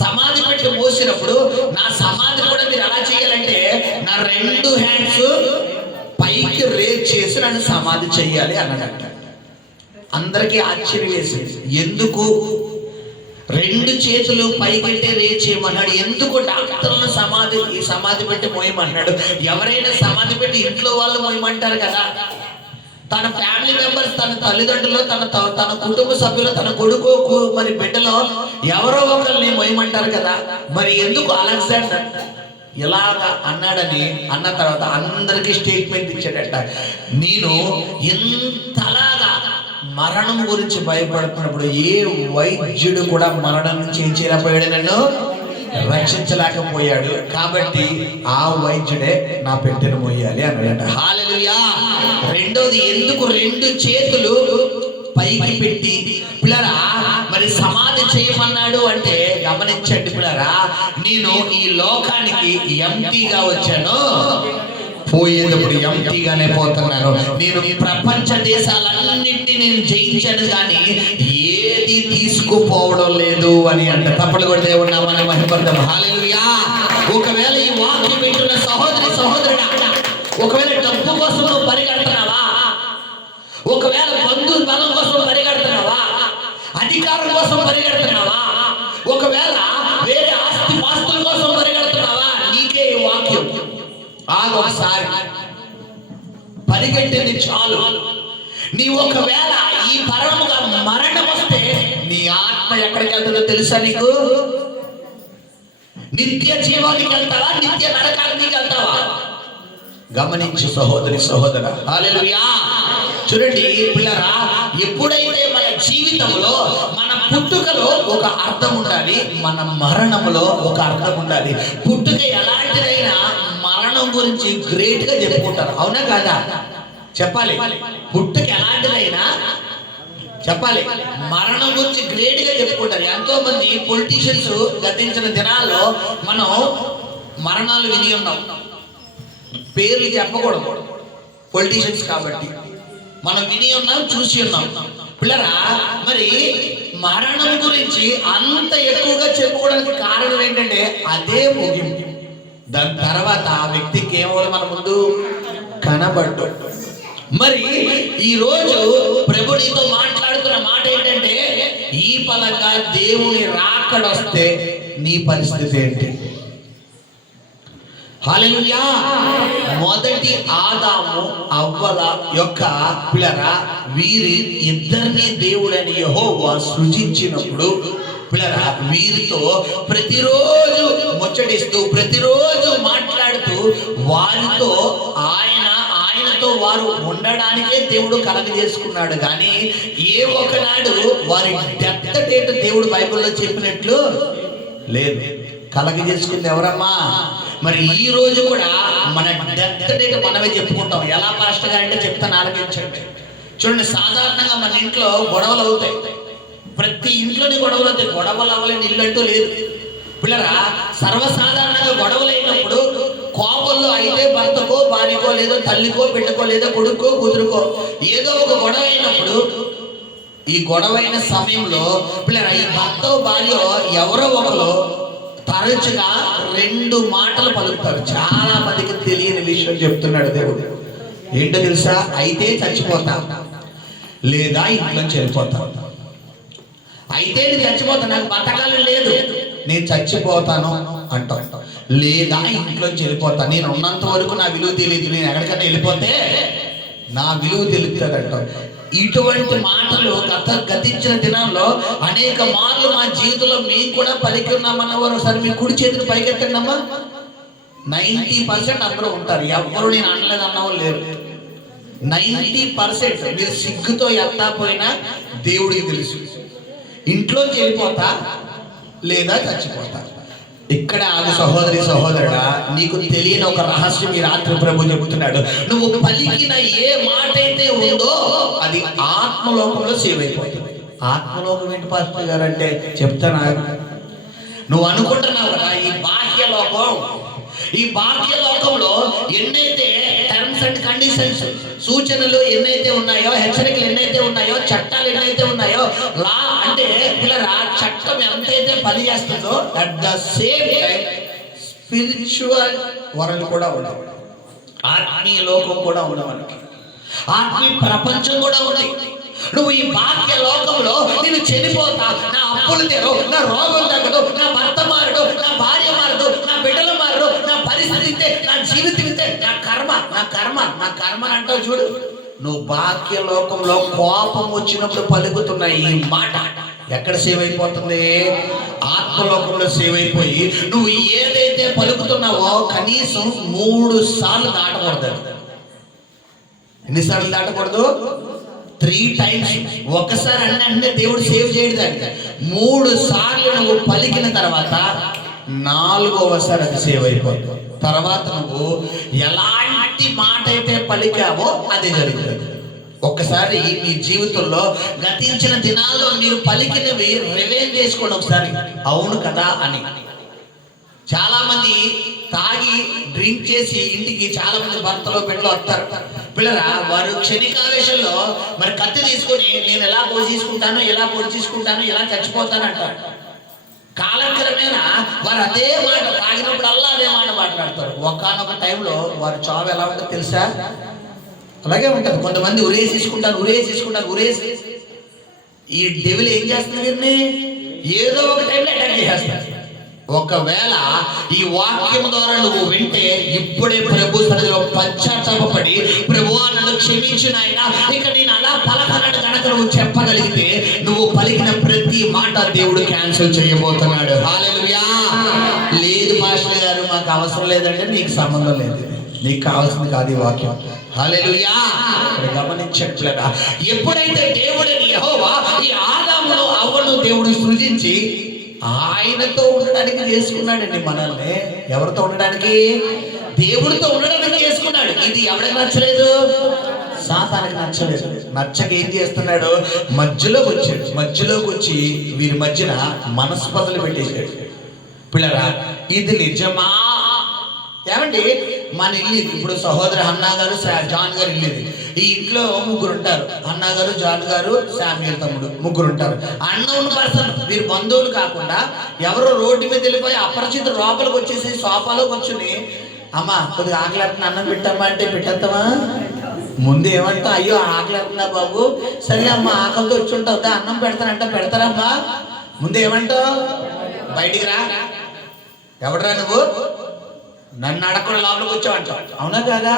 సమాధి పెట్టి మోసినప్పుడు నా సమాధి కూడా మీరు ఎలా చేయాలంటే, నా 2 హ్యాండ్స్ పైకి రేజ్ చేసి నన్ను సమాధి చెయ్యాలి అన్నాడంట. అందరికీ ఆశ్చర్యం వేసింది. ఎందుకు 2 చేతులు పైకెట్టే రేజ్ చేయమన్నాడు? ఎందుకు డాక్టర్లను సమాధి పెట్టి మోయమన్నాడు? ఎవరైనా సమాధి పెట్టి ఇంట్లో వాళ్ళు మోయమంటారు కదా, తన ఫ్యామిలీ మెంబర్స్, తన తల్లిదండ్రులు, తన కుటుంబ సభ్యులు, తన కొడుకు మరి బిడ్డలో ఎవరో ఒకరిని మొయ్యమంటారు కదా. మరి ఎందుకు అలెగ్జాండర్ ఇలాగా అన్నాడని అన్న తర్వాత అందరికీ స్టేట్మెంట్ ఇచ్చాడట, నేను ఇంతలాగా మరణం గురించి భయపడుతున్నప్పుడు ఏ వైద్యుడు కూడా మరణం నుంచి ఏం చేయలేకపోయాడు, నన్ను రక్షించలేకపోయాడు. కాబట్టి ఆ వైద్యుడే నా పెట్టెను మోయాలి అన్నాడట. హల్లెలూయా. రెండోది, ఎందుకు 2 చేతులు పైకి పెట్టి పిల్లరా మరి సమాధి చేయమన్నాడు అంటే, గమనించండి పిల్లరా, నేను ఈ లోకానికి ఎంటీగా వచ్చాను, పోయేటప్పుడు ఎంటీగానే పోతున్నాను. నేను ప్రపంచ దేశాలన్నింటినీ నేను జయించాను, కానీ ఏది తీసుకుపోవడం లేదు అని అంటే తప్పలు కూడా దేవుడు నామమున మహిమపడదాం. హల్లెలూయా. ఒకవేళ ఈ వాక్యం వింటున్న సహోదరుడా, ఒకవేళ డబ్బు కోసం నువ్వు పరిగెడుతున్నావా, ఒకవేళ బంధు బలం కోసం పరిగెడుతున్నావా, అధికారం కోసం పరిగెడుతున్నావా, ఒకవేళ వేరే ఆస్తుల కోసం పరిగెడుతున్నావా, నీకే ఈ వాక్యం. ఒకసారి పరిగెట్టింది చాలు. నీ ఒకవేళ ఈ పరముగా మరణం వస్తే నీ ఆత్మ ఎక్కడికి వెళ్తుందో తెలుసా నీకు? నిత్య జీవానికి వెళ్తావా, నిత్య నరకానికి వెళ్తావా? గమనించు సహోదర. హల్లెలూయా. చూడండి పిల్లరా, ఎప్పుడైతే మన జీవితంలో మన పుట్టుకలో ఒక అర్థం ఉండాలి, మన మరణంలో ఒక అర్థం ఉండాలి. పుట్టుక ఎలాంటిదైనా మరణం గురించి గ్రేట్ గా చెప్పుకుంటారు, అవునా కాదా? చెప్పాలి. పుట్టుక ఎలాంటిదైనా చెప్పాలి, మరణం గురించి గ్రేట్ గా చెప్పుకుంటారు. ఎంతో మంది పొలిటీషియన్స్ గతించిన దినాల్లో మనం మరణాలు విని ఉన్నాం. పేర్లు చెప్పకూడదు పొలిటీషియన్స్ కాబట్టి, మనం విని ఉన్నాం, చూసి ఉన్నాం. పిల్లరా మరి మరణం గురించి అంత ఎక్కువగా చెప్పుకోవడానికి కారణం ఏంటంటే, అదే ముగింపు. దాని తర్వాత ఆ వ్యక్తికి ఏమో మన ముందు కనబడ్డు. మరి ఈ రోజు ప్రభు నీతో మాట్లాడుతున్న మాట ఏంటంటే, ఈ పలంగా దేవుని రాకడొస్తే నీ పరిస్థితి ఏంటి? హల్లెలూయా. మొదటి ఆదాము అవ్వల యొక్క పిల్లరా, వీరి ఇద్దరిని దేవుడని యెహోవా సృజించినప్పుడు పిల్లరా, వీరితో ప్రతిరోజు ముచ్చటిస్తూ, ప్రతిరోజు మాట్లాడుతూ, వారితో ఆయనతో వారు ఉండడానికే దేవుడు కలగజేసుకున్నాడు. కానీ ఏ ఒకనాడు వారి డెత్ డేట్ దేవుడు బైబిల్లో చెప్పినట్లు లేదు. కలగజేసుకుంది ఎవరమ్మా? మరి ఈ రోజు కూడా మన డెత్ డేట్ మనమే చెప్పుకుంటాం. ఎలా పాస్టర్ గారు అంటే చెప్తాను, ఆలోచించండి. చూడండి, సాధారణంగా మన ఇంట్లో గొడవలు అవుతాయి. ప్రతి ఇంట్లోని గొడవలు అవుతాయి. గొడవలు అవ్వలేని ఇల్లు అంటూ లేదు పిల్లరా. సర్వసాధారణంగా గొడవలు అయినప్పుడు కోపంలో అయితే భర్తకో, భార్యకో, లేదో తల్లికో, బిడ్డకో, లేదో కొడుకో, కూతురుకో ఏదో ఒక గొడవ అయినప్పుడు, ఈ గొడవైన సమయంలో పిల్లరా, ఈ భర్త భార్య ఎవరో ఒకరు తరచుగా 2 మాటలు పలుకుతారు. చాలా మందికి తెలియని విషయం చెప్తున్నాడు దేవుడు. ఏంటో తెలుసా? అయితే చచ్చిపోతా, లేదా ఇంట్లోంచి వెళ్ళిపోతా. అయితే నేను చచ్చిపోతా, నాకు బతకాలి లేదు, నేను చచ్చిపోతాను అంటాం. లేదా ఇంట్లోంచి వెళ్ళిపోతా, నేను ఉన్నంత వరకు నా విలువ తెలియదు, నేను ఎక్కడికైనా వెళ్ళిపోతే నా విలువ తెలుస్తుంది అంటాం. ఇటువంటి మాటలు గతించిన దినాల్లో అనేక మార్లు మా జీవితంలో మేము కూడా పలికి ఉన్నామన్నవారు. ఒకసారి మీ కుడి చేతిని పైకెత్తండి అమ్మా. 90% అందరూ ఉంటారు, ఎవరు నేను అనలేదు అన్నవాళ్ళు లేరు. 90% మీరు సిగ్గుతో ఎత్తా పోయినా దేవుడికి తెలుసు. ఇంట్లోకి వెళ్ళిపోతా, లేదా చచ్చిపోతా. ఇక్కడ ఆగు సహోదరి సహోదరుడా, నీకు తెలియని ఒక రహస్యం ఈ రాత్రి ప్రభు చెబుతున్నాడు. నువ్వు పలికిన ఏ మాట అయితే ఉందో అది ఆత్మలోకంలో సేవ్ అయిపోతుంది. ఆత్మలోకం ఏంటి పాస్టర్ గారు అంటే చెప్తానా? నువ్వు అనుకుంటున్నావు కదా, ఈ బాహ్య లోకంలో ఎన్నైతే టర్మ్స్ అండ్ కండిషన్స్, సూచనలు ఎన్నైతే ఉన్నాయో, హెచ్చరికలు ఎన్నైతే ఉన్నాయో, చట్టాలు ఎన్నైతే ఉన్నాయో, లా అంటే పిల్లరా చట్టం ఎంతైతే పనిచేస్తుందో at the same time spiritual world కూడా ఉండవు. ఆత్మీయ లోకం కూడా ఉండవనికి, ఆత్మీయ ప్రపంచం కూడా ఉంది. నువ్వు ఈ బాహ్య లోకంలో నేను చనిపోతా, నా అప్పులు తీరు, నా రోగం తగ్గదు, నా భర్త మారడు, నా భార్య మారదు, నా బిడ్డలు మారడు, నా పరిస్థితి, నా జీవితం ఇంతే, నా కర్మ అంటావు చూడు. నువ్వు బాహ్య లోకంలో కోపం వచ్చినప్పుడు పలుకుతున్న ఈ మాట ఎక్కడ సేవ్ అయిపోతుంది? ఆత్మలోకంలో సేవ్ అయిపోయి నువ్వు ఏదైతే పలుకుతున్నావో కనీసం 3 సార్లు దాటకూడదు. ఎన్నిసార్లు దాటకూడదు? 3 టైమ్స్. ఒకసారి అంటే దేవుడు సేవ్ చేయడానికి 3 సార్లు నువ్వు పలికిన తర్వాత 4వసారి అది సేవ్ అయిపోతుంది. తర్వాత నువ్వు ఎలాంటి మాట అయితే పలికావో అది జరుగుతుంది. ఒక్కసారి మీ జీవితంలో గతించిన దినాల్లో మీరు పలికినవి రివైండ్ చేసుకోండి ఒకసారి, అవును కదా అని. చాలా మంది తాగి డ్రింక్ చేసి ఇంటికి చాలా మంది భర్తలు బిడ్డలు వస్తారు. పిల్లరా వారు క్షణికావేశంలో మరి కత్తి తీసుకొని నేను ఎలా పొడి తీసుకుంటాను, ఇలా చచ్చిపోతాను అంటారు. కాలక్రమేణా వారు అదే మాట తాగినప్పుడు అదే మాట మాట్లాడతారు. ఒకానొక టైంలో వారి చావు ఎలా ఉంటుందో తెలుసా? అలాగే ఉంటుంది. కొంతమంది ఉరేసి ఈ డెవిల్ ఏం చేస్తుంది వీరిని ఏదో ఒక టైంలో అటాక్ చేసేస్తారు. ఒకవేళ ఈ వాక్యం ద్వారా నువ్వు వింటే ఇప్పుడే ప్రభు సన్నిధిలో పశ్చాత్తాపపడి ప్రభువా నన్ను క్షమించు నాయనా, ఇక నేను అలా పలకనని కనుక నువ్వు చెప్పగలిగితే నువ్వు పలికిన ప్రతి మాట దేవుడు క్యాన్సిల్ చేయబోతున్నాడు. హల్లెలూయా. లేదు పాస్టర్ గారు మాకు అవసరం లేదంటే నీకు సంబంధం లేదు, నీకు కావాల్సింది కాదు ఈ వాక్యం. హల్లెలూయా. గమనించట్లేదా? ఎప్పుడైతే దేవుడిని యెహోవా ఈ ఆదామును అవ్వను దేవుడు సృజించి ఆయనతో ఉండడానికి చేసుకున్నాడండి మనల్ని. ఎవరితో ఉండడానికి? దేవుడితో ఉండడానికి చేసుకున్నాడు. ఇది ఎవరికి నచ్చలేదు? సాతానికి నచ్చలేదు. నచ్చక ఏం చేస్తున్నాడు? మధ్యలోకి వచ్చి వీరి మధ్యన మనస్పర్ధలు పెట్టేశాడు. పిల్లరా ఇది నిజమా? ఏమండి మన ఇల్లు ఇప్పుడు సహోదరి హన్నా గారు జాన్ గారు ఇల్లు. ఈ ఇంట్లో 3 ఉంటారు. అన్నా గారు, జాన్ గారు, శామ్యూల్ తమ్ముడు 3 ఉంటారు. అన్నోన్ పర్సన్ వీరు బంధువులు కాకుండా ఎవరో రోడ్డు మీద వెళ్ళిపోయి అపరిచితులు లోపలికి వచ్చేసి సోఫాలో కూర్చుని అమ్మా కొద్దిగా ఆకలిస్తున్నా అన్నం పెట్టమ్మా అంటే పెట్టేస్తామా? ముందు ఏమంటా, అయ్యో ఆకలిస్తున్నా బాబు, సరే అమ్మ ఆకలితో వచ్చి ఉంటావు అన్నం పెడతానంట, పెడతారమ్మా. ముందు ఏమంటావు? బయటికి రా, ఎవడరా నువ్వు, నన్ను అడగకుండా లోపలికి వచ్చావంటావు. అవునా కాదా?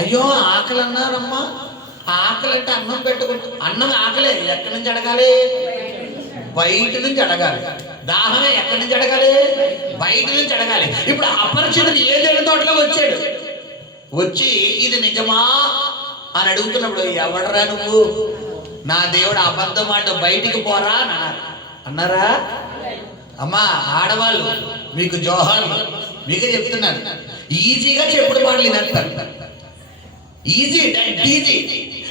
అయ్యో ఆకలి అన్నారమ్మా, ఆకలి అంటే అన్నం పెట్టుకుంటా. అన్నం ఆకలే ఎక్కడి నుంచి అడగాలి? బయట నుంచి అడగాలి. దాహమే ఎక్కడి నుంచి అడగాలి? బయట నుంచి అడగాలి. ఇప్పుడు అపరిచితుడు ఏదైనా తోటలో వచ్చాడు, వచ్చి ఇది నిజమా అని అడుగుతున్నప్పుడు ఎవడరా నువ్వు, నా దేవుడు అబద్ధం మాట, బయటికి పోరా అన్నారా? అమ్మా ఆడవాళ్ళు మీకు జోహార్లు, మీకే చెప్తున్నాను. ఈజీగా చెప్పుడు మాటలు వినేస్తారు. ఈజీ.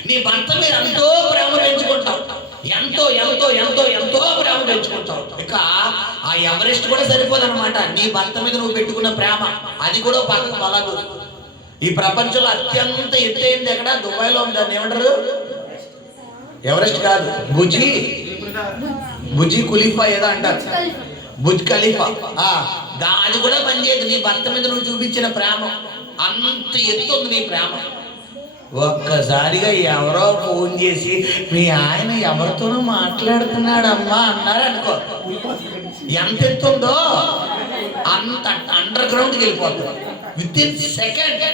నీ భర్త మీరు ఎంతో ప్రేమ పెంచుకుంటావు, ఎంతో ప్రేమ పెంచుకుంటావు. ఇక ఆ ఎవరెస్ట్ కూడా సరిపోదన్నమాట. నీ భర్త మీద నువ్వు పెట్టుకున్న ప్రేమ అది కూడా పక్కకు అలాగూ. ఈ ప్రపంచంలో అత్యంత ఎత్తైంది ఎక్కడ? దుబాయ్లో ఉంది. దాన్ని ఏమంటారు? ఎవరెస్ట్ కాదు, బుజీ కులిఫా ఏదో అంటారు. బుజ్ ఖలీఫా అది కూడా పనిచేయదు. నీ భర్త మీద నువ్వు చూపించిన ప్రేమ అంత ఎత్తు ఉంది నీ ప్రేమ. ఒక్కసారిగా ఎవరో ఫోన్ చేసి మీ ఆయన ఎవరితోనో మాట్లాడుతున్నాడమ్మా అన్నారు అనుకో, ఎంత ఎత్తుందో అంత అండర్ గ్రౌండ్కి వెళ్ళిపోతుంది విత్ ఇన్ సెకండ్.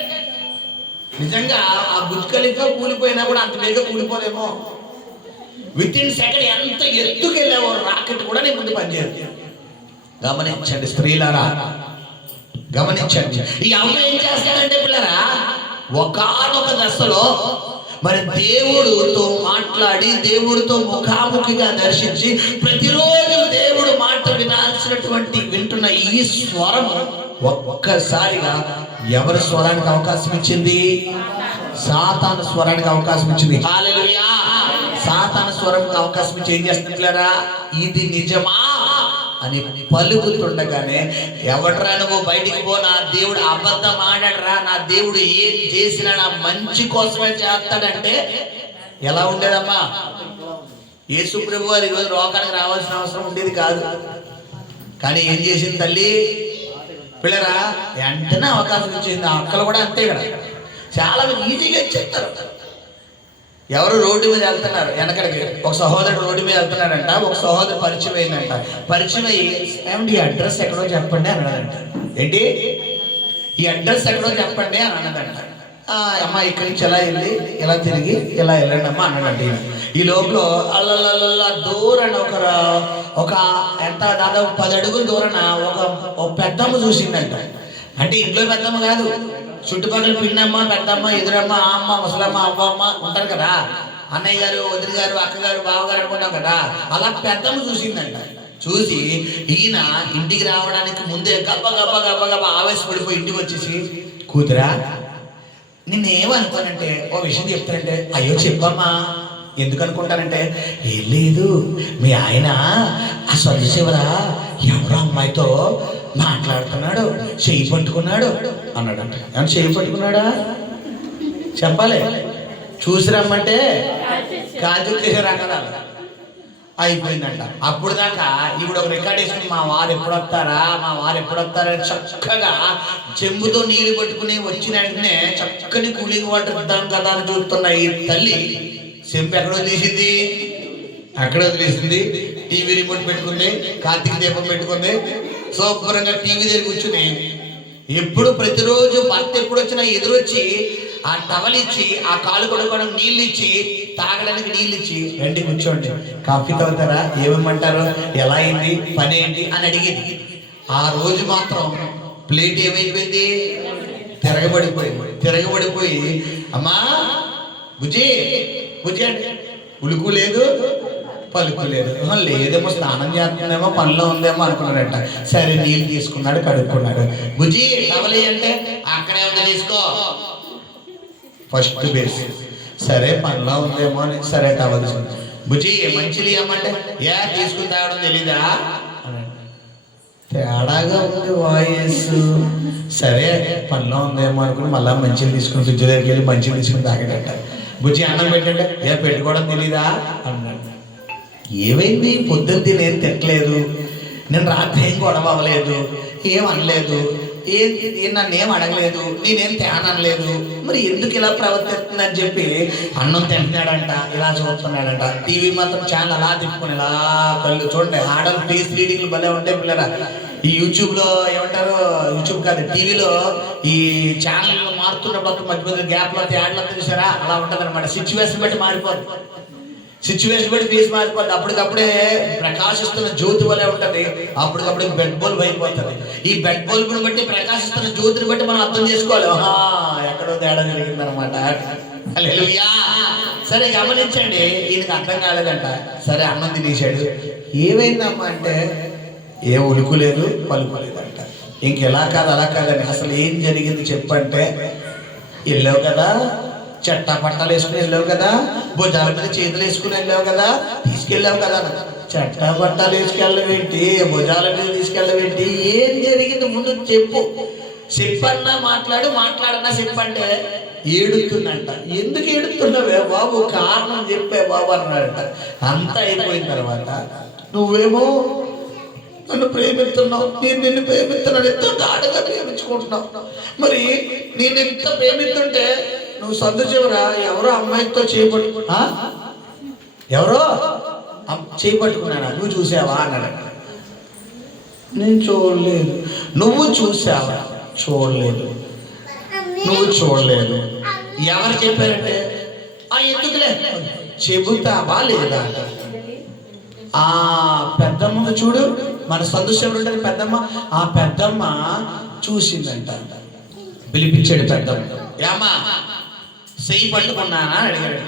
నిజంగా ఆ బుజ్ ఖలీఫా కూలిపోయినా కూడా అంత వేగ కూలిపోదేమో. విత్ ఇన్ సెకండ్ ఎంత ఎత్తుకు వెళ్ళావో రాకెట్ కూడా నీ ముందు పనిచేయదు. గమనించండి స్త్రీలారా, గమనించండి. ఈ అమ్మ ఏం చేస్తాడంటే పిల్లరా, ఒకానొక దశలో మరి దేవుడితో మాట్లాడి దేవుడితో ముఖాముఖిగా దర్శించి ప్రతిరోజు దేవుడు మాట వినాల్సినటువంటి వింటున్న ఈ స్వరం ఒక్కసారిగా ఎవరి స్వరానికి అవకాశం ఇచ్చింది? సాతాను స్వరానికి అవకాశం ఇచ్చింది. హల్లెలూయా. సాతాను స్వరానికి అవకాశం ఇచ్చి ఏం చేస్తున్నారా, ఇది నిజమా అని పలుకుతుండగానే, ఎవడరా నువ్వు బయటికి పో, నా దేవుడు అబద్ధం ఆడరా, నా దేవుడు ఏం చేసినా నా మంచి కోసమే చేస్తాడంటే ఎలా ఉండేదమ్మా? యేసు ప్రభు వారు ఈరోజు లోకానికి రావాల్సిన అవసరం ఉండేది కాదు. కానీ ఏం చేసింది తల్లి? పిల్లరా వెంటనే అవకాశం ఇచ్చేసింది. ఆ అక్కలు కూడా అంతే కదా, చాలా ఈజీగా ఇచ్చేస్తారు. ఎవరు రోడ్డు మీద వెళ్తున్నారు, వెనకడికి ఒక సహోదరుడు రోడ్డు మీద వెళ్తున్నాడంట. ఒక సహోదరు పరిచయం అయిందంట. పరిచయం అయ్యి ఏమండి ఈ అడ్రస్ ఎక్కడో చెప్పండి అని అన్నదంట. ఏంటి ఈ అడ్రస్ ఎక్కడో చెప్పండి అని అన్నదంట. అమ్మ ఇక్కడి నుంచి ఎలా వెళ్ళి ఇలా తిరిగి ఇలా వెళ్ళండి అమ్మ అన్నాడంట. ఈ లోపల అల్లల్లా దూరాన ఒక ఎంత దాదాపు 10 అడుగుల దూరాన ఒక పెద్దమ్మ చూసిందంట. అంటే ఇంట్లో పెద్దమ్మ కాదు, చుట్టుపక్కల పిన్నమ్మ, పెద్దమ్మ, ఎదురమ్మ, అమ్మ, ముసలమ్మ, అవ్వమ్మ ఉంటారు కదా, అన్నయ్య గారు, వదిన గారు, అక్కగారు, బావగారు అనుకుంటాం కదా, అలా పెద్దమ్మ చూసిందంట. చూసి ఈయన ఇంటికి రావడానికి ముందే గబ్బ గబ్బ గబ్బ గబ్బ ఆవేశపడిపోయి ఇంటికి వచ్చేసి, కూతురా నిన్నేమనుకోనంటే ఓ విషయం చెప్తానంటే, అయ్యో చెప్పమ్మా, ఎందుకు అనుకుంటానంటే, ఏం లేదు మీ ఆయన ఆ సొంతశివరా ఎవరో అమ్మాయితో మాట్లాడుతున్నాడు, చెయ్యి పట్టుకున్నాడు అన్నాడంట. ఏమన్నా చెయ్యి పట్టుకున్నాడా చెప్పాలి, చూసి రమ్మంటే కాజు చేశారు అక్కడ అయిపోయిందంట. అప్పుడు దాకా ఇప్పుడు ఒక రికార్డ్ వేసుకుని మా వారు ఎప్పుడు వస్తారా చక్కగా చెంబుతో నీళ్లు పట్టుకుని వచ్చిన వెంటనే చక్కని కూలింగ్ వాటర్ ఇద్దాం కదా అని చూస్తున్న ఈ తల్లి చెంబు ఎక్కడో తీసింది, అక్కడ వదిలేసింది. టీవీ రిమోట్ పెట్టుకుంది, కార్తీక దీపం పెట్టుకుంది, శుభ్రంగా టీవీ దగ్గర కూర్చుని ఎప్పుడు ప్రతిరోజు భర్త ఎప్పుడు వచ్చినా ఎదురొచ్చి ఆ టవల్ ఇచ్చి ఆ కాలు కొడుకోవడం నీళ్ళు ఇచ్చి తాగడానికి నీళ్ళు ఇచ్చి రండి కూర్చోండి కాఫీ తాగుతారా, ఏమేమంటారు, ఎలా అయింది, పని ఏంటి అని అడిగింది. ఆ రోజు మాత్రం ప్లేట్ ఏమైపోయింది, తిరగబడిపోయి అమ్మా బుజ్జి అంటే ఉలుకు లేదు పలుకు లేదు, లేదేమో స్నానం చేస్తుందేమో పనిలో ఉందేమో అనుకున్నాడంట. సరే నీళ్ళు తీసుకున్నాడు, కడుక్కున్నాడు. బుజ్జి టవల్ అంటే అక్కడే ఉంది తీసుకో, ఫస్ట్ బేస్. సరే పనిలో ఉందేమో అని సరే టవల్ తీసుకున్నాడు. బుజ్జి మంచిది ఏమంటే తీసుకుని తాగడం తెలీదా, తేడాగా ఉంది వాయిస్. సరే పనిలో ఉందేమో అనుకుని మళ్ళీ మంచిది తీసుకుని ఫ్రిడ్జ్ దగ్గరికి వెళ్ళి మంచిది తీసుకుని తాగాడట. బుజ్జి అన్నం పెట్టంటే పెట్టుకోవడం తెలీదా అన్నాడు. ఏమైంది, పొద్దున్న తినేం తిట్టలేదు, నేను రాత్రి ఏం గొడవ అవ్వలేదు, ఏం అనలేదు, నన్నేం అడగలేదు, నేనేం తేననలేదు, మరి ఎందుకు ఇలా ప్రవర్తిస్తుందని చెప్పి అన్నం తింటున్నాడంట, ఇలా చూస్తున్నాడంట. టీవీ మాత్రం ఛానల్ అలా తిప్పుకుని ఇలా కళ్ళు చూడండి, ఆడలు ఫేస్ రీడింగ్లు భలే ఉంటాయి పిల్లరా. ఈ యూట్యూబ్లో ఏమంటారు, యూట్యూబ్ కాదు టీవీలో ఈ ఛానల్ మారుతున్నప్పుడు మధ్య మధ్య గ్యాప్లో యాడ్లు చూసారా, అలా ఉంటుంది అనమాట. సిచ్యువేషన్ బట్టి మారిపోద్ది, సిచ్యువేషన్ బట్టి ఫేస్ మారిపోద్ది. అప్పటికప్పుడే ప్రకాశిస్తున్న జ్యోతి వలె ఉంటుంది, అప్పటికప్పుడే బెడ్ బల్బ్ అయిపోతుంది. ఈ బెడ్ బల్బ్ని బట్టి ప్రకాశిస్తున్న జ్యోతిని బట్టి మనం అర్థం చేసుకోవాలి, ఎక్కడో తేడా జరిగిందనమాట. హల్లెలూయా. సరే గమనించండి, ఈయనకి అర్థం కాలేదంట. సరే అన్నం తినేసాడు. ఏమైందమ్మా అంటే ఏ ఉలుకు లేదు పలుకు లేదంట. ఇంకెలా కాదు అలా కాదని అసలు ఏం జరిగింది చెప్పంటే, వెళ్ళావు కదా, చెట్టా పట్టాలు వేసుకుని వెళ్ళావు కదా, భుజాల మీద చేతులు వేసుకుని వెళ్ళావు కదా, తీసుకెళ్ళావు కదా. చెట్టా పట్టాలు వేసుకెళ్ళవేంటి, భుజాల మీద తీసుకెళ్ళవేంటి, ఏం జరిగింది ముందు చెప్పన్నా మాట్లాడన్నా చెప్పంటే ఏడుతుందంట. ఎందుకు ఏడుతున్నావే బాబు, కారణం చెప్పే బాబు అన్నాడంట. అంతా అయిపోయిన తర్వాత నువ్వేమో నన్ను ప్రేమిస్తున్నావు, నేను నిన్ను ప్రేమిస్తున్నాను, ఎంతో గాఢంగా ప్రేమించుకుంటున్నావు. మరి నేను ఎంత ప్రేమిస్తుంటే నువ్వు సందు చివర ఎవరో అమ్మాయితో చేయబట్టు ఎవరో చేపట్టుకున్నానా, నువ్వు చూసావా అన్నాడు. నేను చూడలేదు. నువ్వు చూసావా? చూడలేదు. నువ్వు చూడలేదు. ఎవరు చెప్పారంటే ఎందుకులే చెబుతావా లేదా? ఆ పెద్దమ్మ చూడు, మన సంతోషం ఉంటుంది పెద్దమ్మ. ఆ పెద్దమ్మ చూసిందంట. పిలిపించాడు పెద్దమ్మ. ఏమ్మా చెయ్యి పట్టుకున్నానా అని అడిగాడు.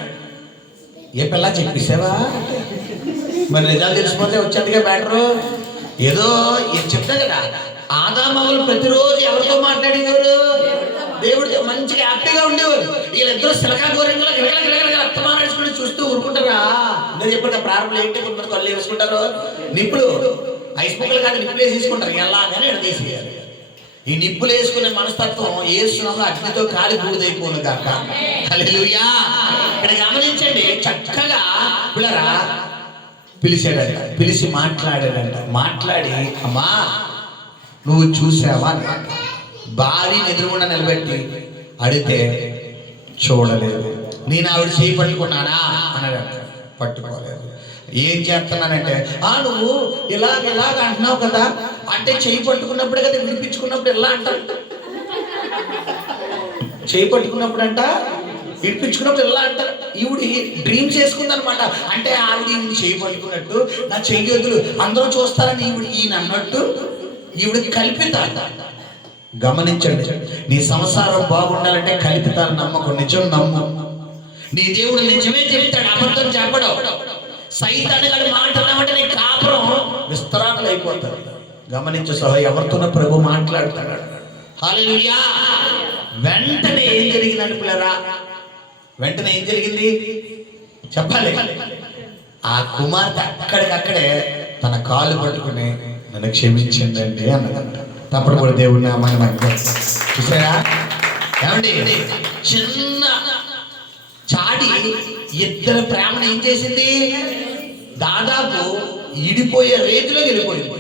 ఏ పిల్ల చెప్పేసావా? మరి నిజాలు తెలిసిపోతే వచ్చేట్టుగా బ్యాటరు. ఏదో ఇది చెప్తా కదా, ఆదామవులు ప్రతిరోజు ఎవరితో మాట్లాడేవారు? దేవుడితో మంచిగా హ్యాపీగా ఉండేవారు. వీళ్ళిద్దరూ సిలకా గోరంగా అత్తమానేసుకుని చూస్తూ ఊరుకుంటారా? నేను చెప్పిన ప్రారంభంలో ఏంటి కొంతమంది కళ్ళు వేసుకుంటారు, నిప్పులు ఐస్ ముక్కలు కాదు నిప్పులు వేసేసుకుంటారు. ఎలాగని తీసేయాలి. ఈ నిప్పులు వేసుకునే మనస్తత్వం యేసునామములో అగ్నితో కాలి బూడిదైపోను గాక. హల్లెలూయా. ఇక్కడ గమనించండి, చక్కగా పిల్లరా పిలిచాడంట, పిలిచి మాట్లాడాడంట. మాట్లాడి అమ్మా నువ్వు చూసావా? భార్యని ఎదురుగుండా నిలబెట్టి అడిగితే చూడలేదు. నేను ఆవిడ చేయి పట్టుకున్నానా అన్నాడంట. పట్టుకోలేదు. ఏం చేస్తున్నానంటే నువ్వు ఇలాగ అంటున్నావు కదా, అంటే చేయి పట్టుకున్నప్పుడే కదా విడిపించుకున్నప్పుడు ఎలా అంటారు? చేయి పట్టుకున్నప్పుడు అంట విడిపించుకున్నప్పుడు ఎలా అంటారు? ఈవిడి డ్రీమ్ చేసుకుందనమాట. అంటే ఆవిడ చేయి పట్టుకున్నట్టు నా చెయ్యొద్దులు అందరూ చూస్తారని ఈయన అన్నట్టు ఈవిడికి కల్పితాలు. గమనించండి, నీ సంసారం బాగుండాలంటే కల్పితాలు నమ్మకం. నిజం నమ్ము. నీ దేవుడు నిజమే చెప్తాడు, అబద్ధం చెప్పడం. సైతాను గారి మాట్లాడమంటే నీ కాపురం విస్తరాకులు అయిపోతాడు. గమనించు సహా, ఎవరితోనో ప్రభు మాట్లాడుతాడు. హల్లెలూయా. వెంటనే ఏం జరిగిందని పిల్లరా? వెంటనే ఏం జరిగింది చెప్పాలి. ఆ కుమార్తె అక్కడికక్కడే తన కాలు పట్టుకుని నన్ను క్షమించండి అన్నదంట. తప్పుడు కూడా దేవుడిని అమ్మాయి చూసారా ఏమండి? చిన్న చాడి ఇద్దరు ప్రేమను ఏం చేసింది? దాదాపు ఇడిపోయే రేంజ్లో వెళ్ళిపోయింది.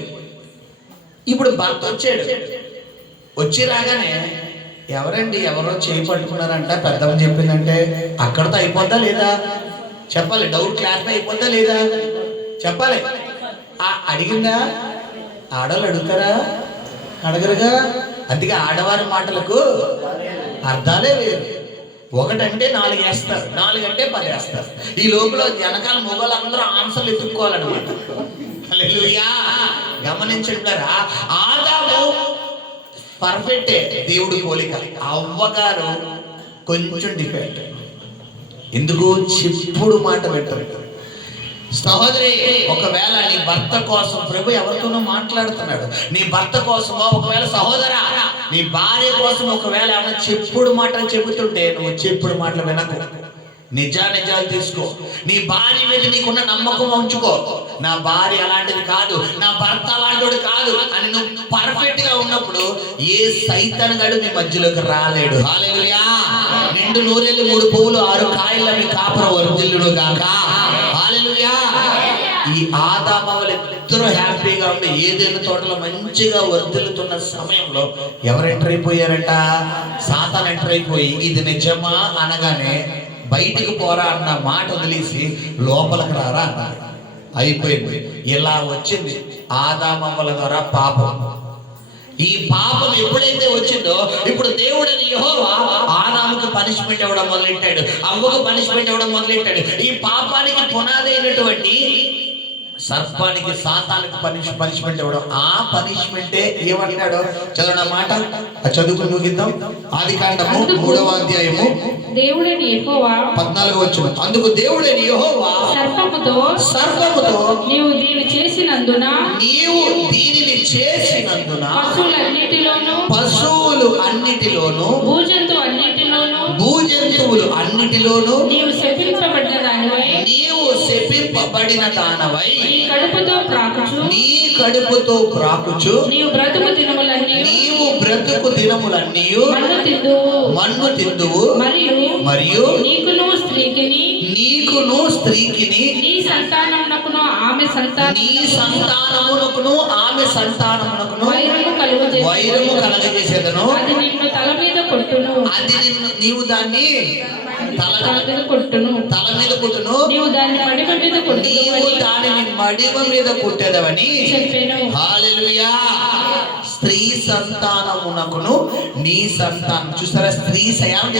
ఇప్పుడు భర్త వచ్చాడు. వచ్చి రాగానే ఎవరండి ఎవరో చేయి పట్టుకున్నారంట పెద్దమ్మ చెప్పిందంటే అక్కడితో అయిపోద్దా లేదా చెప్పాలి. డౌట్ క్లారిఫై అయిపోద్దా లేదా చెప్పాలి. అడిగిందా? ఆడవాళ్ళు అడుగుతారా? అడగరుగా. అందుకే ఆడవారి మాటలకు అర్థాలే వేరు. ఒకటంటే 4 వేస్తారు, 4 అంటే 10 వేస్తారు. ఈ లోపల వెనకాల మొగలందరూ ఆన్సర్లు ఎత్తుక్కోవాలన్నమాట. హల్లెలూయా. గమనించంటారా? ఆదాము పర్ఫెక్టే, దేవుడి పోలిక. అవ్వగారు కొంచెం డిఫెక్ట్. ఎందుకు? చెప్పుడు మాట పెట్టరు. సహోదరి, ఒకవేళ నీ భర్త కోసం ప్రభు ఎవరితోనో మాట్లాడుతున్నాడు. నీ భర్త కోసమో, ఒకవేళ సహోదరా నీ భార్య కోసం ఒకవేళ ఏమైనా చెప్పుడు మాటలు చెబుతుంటే నువ్వు చెప్పుడు మాటలు వినకు. నిజాలు తీసుకో. నీ భార్య మీద నీకున్న నమ్మకం ఉంచుకో. నా భార్య అలాంటిది కాదు, నా భర్త అలాంటిది కాదు అని నువ్వు పర్ఫెక్ట్ గా ఉన్నప్పుడు ఏ సైతాను గాడు నీ మధ్యలోకి రాలేడు. హల్లెలూయా. నిండు నూరేళ్ళు 3 పువ్వులు 6 కాయల మీ కాపురం వర్ధిల్లును గాక. హల్లెలూయా. ఈ ఆదామవలు ఇద్దరు హ్యాపీగా ఉండి ఏదైనా తోటలో మంచిగా వర్ధిల్లుతున్న సమయంలో ఎవరు ఎంటర్ అయిపోయారంట? సాతాను ఎంటర్ అయిపోయి ఇది నిజమా అనగానే బయటికి పోరా అన్న మాట వదిలేసి లోపలికి రారా అన్నారు. అయిపోయింది. ఇలా వచ్చింది ఆదామవ్వల ద్వారా పాపం. ఈ పాపం ఎప్పుడైతే వచ్చిందో ఇప్పుడు దేవుడని యెహోవా ఆదాముకు పనిష్మెంట్ ఇవ్వడం మొదలెట్టాడు, అవ్వకు పనిష్మెంట్ ఇవ్వడం మొదలెట్టాడు. ఈ పాపానికి పునాది అయినటువంటి సర్పానికి సాతానికి పనిష్మెంట్ ఇవ్వడం. ఆ పనిష్మెంటే ఏమంటాడో చదవడం మాట చదువుకుని ముగిద్దాం. ఆదికాండము 3వ అధ్యాయము దేవుడని యెహోవా 14వ వచనం. అందుకు దేవుడని యెహోవా సర్పముతో నీవు దీనిని చేసినందున పశువులు అన్నిటిలోను భూజంతువులు అన్నిటిలోను నీవు శపింపబడిన దానవై నీ కడుపుతో ప్రాకుచు నీవు బ్రతుకు దినములన్నీ మన్ను తిందువు. మరియు నీకు నీకును స్త్రీకిని నీ సంతానమునకును ఆమె నీ సంతానమునకును ఆమె సంతానమునకును వైరము కలగజేసేదను. అది నిన్ను తల మీద కొట్టును. అది నీవు దాన్ని తల మీద కొట్టును. తల మీద కొట్టును. నీవు దాన్ని మడిమ మీద నీవు దానిని మడిమ మీద కొట్టేదవని చెప్పాను. హల్లెలూయా. స్త్రీ సంతానమునకును నీ సంతానం. చూసారా,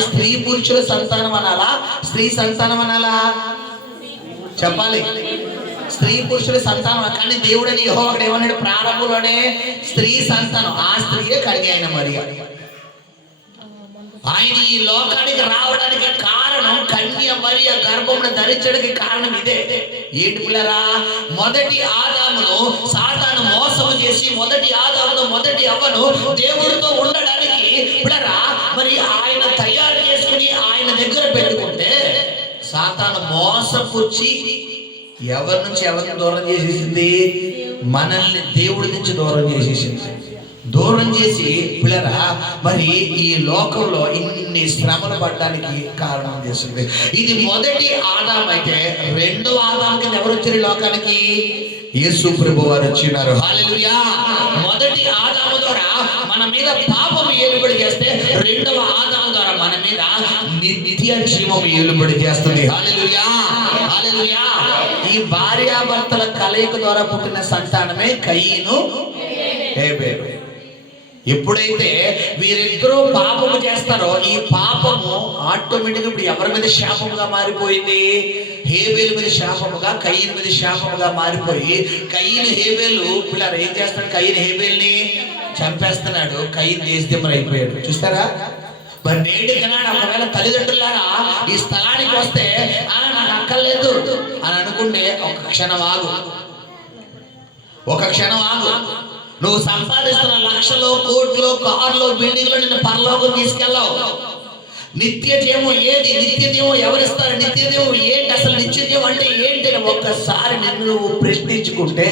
స్త్రీ పురుషుల సంతానం అనాలా, స్త్రీ సంతానం అనాలా? చెప్పాలి. స్త్రీ పురుషుల సంతానం. కానీ దేవుడని యెహోవా అక్కడ ఏమన్నాడు? ప్రారంభంలోనే స్త్రీ సంతానం. ఆ స్త్రీయే కడిగి అయిన మరియ. ఆయన ఈ లోకానికి రావడానికి కారణం, కన్య మరియ గర్భమును ధరించడానికి కారణం ఇదే. ఏంటి పిల్లరా? మొదటి ఆదామును సాతాను మోసము చేసి, మొదటి ఆదామును మొదటి అవ్వను దేవుడితో ఉండడానికి పిల్లరా మరి ఆయన తయారు చేసుకుని ఆయన దగ్గర పెట్టుకుంటే, సాతాను మోసపుచ్చి ఎవరి నుంచి ఎవరిని దూరం చేసేసింది? మనల్ని దేవుడి నుంచి దూరం చేసేసింది. దూరం చేసి పిల్లరా మరి ఈ లోకంలో ఇన్ని శ్రమలు పడడానికి కారణం చేసింది. ఇది మొదటి ఆదాం అయితే, రెండవ ఆదాం కింద ఎవరు వచ్చారు ఈ లోకానికి? యేసు ప్రభు వారు వచ్చినారు. హల్లెలూయా. మొదటి ఆదాము ద్వారా మన మీద పాపం ఏలుబడి చేస్తే, రెండవ ఆదాము ద్వారా మన మీద నిత్య జీవం ఏలుబడి చేస్తుంది. హల్లెలూయా, హల్లెలూయా. ఈ భార్యాభర్తల కలయిక ద్వారా పుట్టిన సంతానమే కయీను, హేబెలు. ఎప్పుడైతే వీరిద్దరూ పాపము చేస్తారో, ఈ పాపము ఆటోమేటిక్ ఇప్పుడు ఎవరి మీద శాపముగా మారిపోయింది? హేబేలు మీద శాపముగా, కయీను మీద శాపముగా మారిపోయి, కయీను హేబేలు పిల్లలు ఏం చేస్తాడు? కయీను హేబేల్ని చంపేస్తున్నాడు. కయీను దేశదిమ్మలు అయిపోయాడు. చూస్తారా? మరి నేటి దినాడు ఒకవేళ తల్లిదండ్రులారా ఈ స్థలానికి వస్తే నాకు అక్కర్లేదు అని అనుకుంటే, ఒక క్షణం ఆగు, ఒక క్షణం ఆగు. నువ్వు సంపాదిస్తున్న లక్షలు, కోట్లు, కార్లు, బిల్డింగ్లు నిన్ను పరలోకం తీసుకెళ్ళావు. నిత్య జీవం ఏది? నిత్య జీవం ఎవరిస్తారు? నిత్య జీవం ఏంటి? అసలు నిత్య జీవం అంటే ఏంటి? ఒక్కసారి నిన్ను నువ్వు ప్రశ్నించుకుంటే,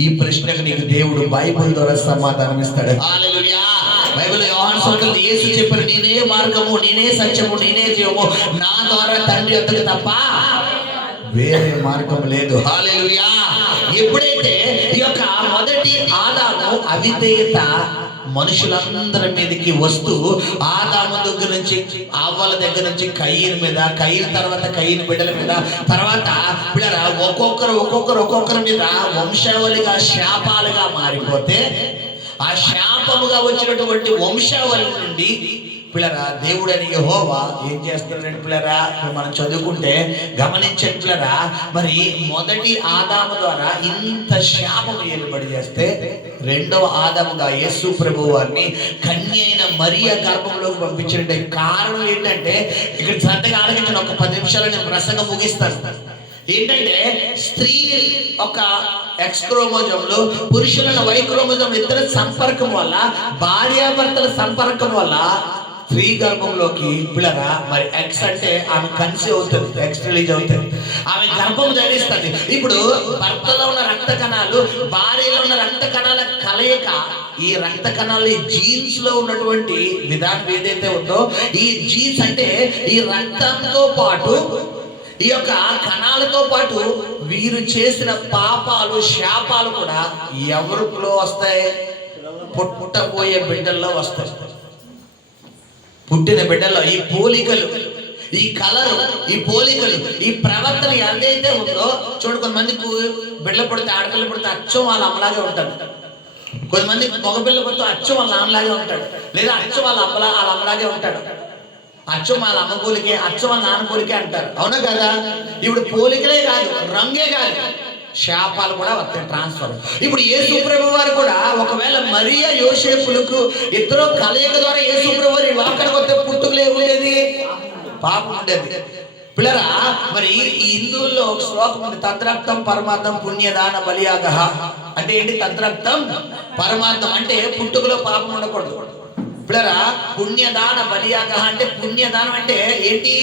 ఈ ప్రశ్నకు నీకు దేవుడు బైబిల్ ద్వారా సమాధానం ఇస్తాడు. హల్లెలూయా. బైబిల్ యోహాను సువార్తలో యేసు చెప్పారు, నేనే మార్గము, నేనే సత్యము, నేనే జీవము, నా ద్వారా తండ్రి వద్దకు తప్ప వేరే మార్గం లేదు. హల్లెలూయా. ఎప్పుడైతే ఈ యొక్క మొదటి ఆదాము అవిధేయత మనుషులందరి మీదకి వస్తూ, ఆదాము దగ్గర నుంచి అవ్వల దగ్గర నుంచి కయీను మీద, కయీను తర్వాత కయీను బిడ్డల మీద, తర్వాత పిల్లరా ఒక్కొక్కరు మీద వంశావళిగా శాపాలుగా మారిపోతే, ఆ శాపముగా వచ్చినటువంటి వంశావళి నుండి పిల్లరా దేవుడని యెహోవా ఏం చేస్తున్నాడు? పిల్లరా మనం చదువుకుంటే గమనించండి పిల్లరా, మరి మొదటి ఆదాము ద్వారా ఇంత శాపము ఏలుబడి చేస్తే, రెండవ ఆదాముగా యేసు ప్రభు వారిని కన్య అయిన మరియ గర్భంలోకి పంపించే కారణం ఏంటంటే, ఇక్కడ శ్రద్ధగా ఆలోచించిన ఒక 10 నిమిషాలు నేను ప్రసంగం ముగిస్తాను. ఏంటంటే, స్త్రీ ఒక ఎక్స్ క్రోమోజోమ్లు, పురుషుల వై క్రోమోజోమ్ ఇద్దరు సంపర్కం వల్ల, భార్యాభర్తల సంపర్కం వల్ల స్త్రీ గర్భంలోకి పిల్లరా మరి ఎక్స్ అంటే ఆమె కన్సీవ్ అవుతుంది, ఎక్స్ రిలీజ్ అవుతుంది, ఆమె గర్భం ధరిస్తుంది. ఇప్పుడు భర్తలో ఉన్న రక్త కణాలు, భార్యలో ఉన్న రక్త కణాల కలయిక, ఈ రక్త కణాలు ఈ జీన్స్ లో ఉన్నటువంటి విధానం ఏదైతే ఉందో, ఈ జీన్స్ అంటే ఈ రక్తంతో పాటు, ఈ యొక్క కణాలతో పాటు వీరు చేసిన పాపాలు, శాపాలు కూడా ఎవరిలో వస్తాయి? పుట్టబోయే బిడ్డల్లో వస్తాయి. పుట్టిన బిడ్డల్లో ఈ పోలికలు, ఈ కలరు, ఈ పోలికలు, ఈ ప్రవర్తన ఏదైతే ఉందో చూడు. కొంతమందికి బిడ్డలు పుడితే, ఆడపిల్లలు పుడితే అచ్చం వాళ్ళ అమ్మలాగే ఉంటాడు. కొంతమంది మగపిల్లలు పుడితే అచ్చం వాళ్ళ నాన్నలాగే ఉంటాడు, లేదా అచ్చం వాళ్ళ అమ్మలాగే ఉంటాడు. అచ్చం వాళ్ళ అమ్మ పోలికే, అచ్చం వాళ్ళ నాన్న పోలికే అంటారు. అవునా కదా? ఇప్పుడు పోలికలే కాదు, రంగే కాదు, శాపాలు కూడా వస్తాయి, ట్రాన్స్ఫర్. ఇప్పుడు యేసు ప్రభు వారు కూడా ఒకవేళ మరియా యోసేపులకు ఇద్దరు కలయిక ద్వారా యేసు ప్రభు వారు లోకానికి వస్తే పుట్టుకలే ఉండేది, పాపం ఉండేది. పిల్లరా మరి ఈ హిందువుల్లో ఒక శ్లోకం ఉంది, తద్రక్తం పరమార్థం పుణ్యదాన బలియాగః. అంటే ఏంటి? తద్రక్తం పరమార్థం అంటే పుట్టుకలో పాపం ఉండకూడదు. పిల్లరా పుణ్యదాన బలియాగః అంటే, పుణ్యదానం అంటే ఏంటి?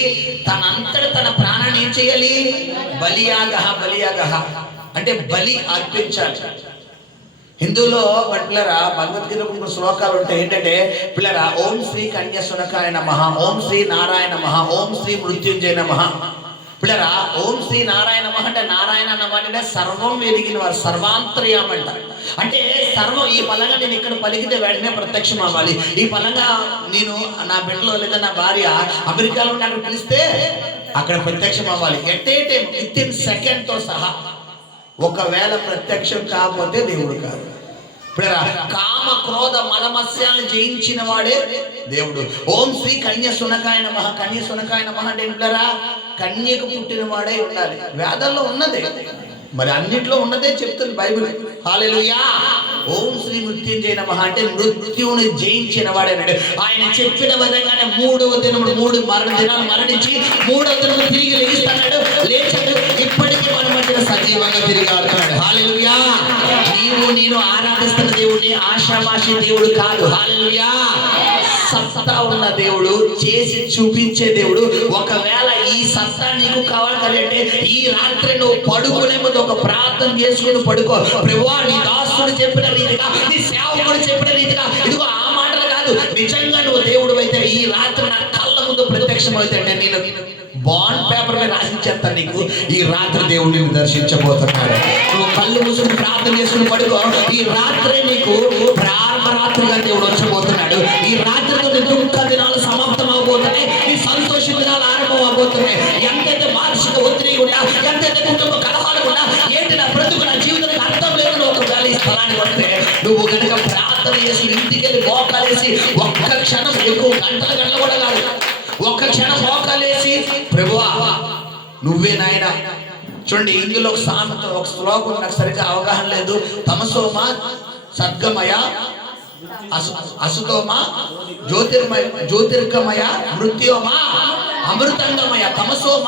తనంతట తన ప్రాణాన్ని ఏం చేయాలి? బలియాగః, బలియాగః అంటే బలి అర్పించాలి. హిందువులో పిల్లరా భగవద్గీత కొన్ని శ్లోకాలు ఉంటాయి. ఏంటంటే పిల్లరా, ఓం శ్రీ కన్య సునకాయ నమః, ఓం శ్రీ నారాయణ నమః, ఓం శ్రీ మృత్యుంజయ నమః. పిల్లరా ఓం శ్రీ నారాయణ నమః అంటే నారాయణ నమః అంటే సర్వం ఎరిగిన వారు, సర్వాంతర్యామంట. అంటే సర్వం ఈ పలంగా నేను ఇక్కడ పలికితే వెంటనే ప్రత్యక్షం అవ్వాలి. ఈ పలంగా నేను నా బిడ్డలో లేదా నా భార్య అమెరికాలో అక్కడ పిలిస్తే అక్కడ ప్రత్యక్షం అవ్వాలి. At a time with in second తో సహా. ఒకవేళ ప్రత్యక్షం కాకపోతే దేవుడు కాదు. పిల్లరా కామ క్రోధ మలమత్స్యాలను జయించిన వాడే దేవుడు. ఓం శ్రీ కన్య సునకాయ నమః. కన్య సునకాయ నమః అంటే పిల్లరా కన్యకు పుట్టిన వాడే ఉండాలి. వేదాల్లో ఉన్నదే, మరి అన్నిట్లో ఉన్నదే చెప్తుంది బైబిల్. హల్లెలూయా. ఓం శ్రీ మృత్యుంజయ నమః అంటే మృత్యువుని జయించిన వాడేనాడు. ఆయన చెప్పిన విధంగానే 3వ దినముడు 3 దినాలు మరణించి 3వ దినము తిరిగి లెగిస్తాడు, లేచాడు. ఇప్పటికీ మన మధ్య సజీవంగా తిరిగి ఆడుతున్నాడు. హల్లెలూయా. నీవు నేను ఆరాధిస్తున్న దేవుడిని ఆషామాషి దేవుడు కాదు. హల్లెలూయా. సత్తా ఉన్న దేవుడు, చేసి చూపించే దేవుడు. ఒకవేళ ఈ సత్తా నీకు కావాలి అంటే ఈ రాత్రి నువ్వు పడుకునే ముందు ఒక ప్రార్థన చేసుకుని పడుకో. ప్రభువా నీ దాసుడు చెప్పిన రీతిగా, నీ సేవకుడు చెప్పిన రీతిగా, ఇదిగో ఆ మాటలు కాదు, నిజంగా నువ్వు దేవుడు అయితే ఈ రాత్రి నా కళ్ళ ముందు ప్రత్యక్షం అయితే నేను బాండ్ పేపర్ మీద రాసిచ్చేస్తాను నీకు. ఈ రాత్రి దేవుడు నిన్ను దర్శించబోతున్నాడు. నువ్వు కళ్ళు మూసుకుని ప్రార్థన చేసుకుని పడుకో. ఈ రాత్రి నీకు ప్రార్థరాత్రిగా దేవుడు వచ్చబోతున్నాడు. ఈ రాత్రితో నీ దుఃఖ దినాలు సమాప్తం అవబోతున్నాయి. నీ సంతోష దినాలు ఆరంభం అవబోతున్నాయి. ఎంతైతే మానసిక ఒత్తిడి కూడా, ఎంతైతే కుటుంబ కలహాలు కూడా, ఏంటి నా బ్రతుకు నా జీవితానికి అర్థం లేదు ఒకవేళ ఈ స్థలానికి వస్తే నువ్వు కనుక ప్రార్థన చేసి ఇంటికి వెళ్ళి మోకాలేసి ఒక్క క్షణం, ఎక్కువ గంటలు కూడా కాదు, ఒక్క క్షణం మోకాలేసి ప్రభువా నువ్వే నాయన. చూడండి ఇందులో ఒక సామెత, ఒక శ్లోకం నాకు సరిగ్గా అవగాహన లేదు. తమసోమ సద్గమయ అసుతోమ జ్యోతిర్గమయ మృత్యోమ అమృతంగమయ. తమసోమ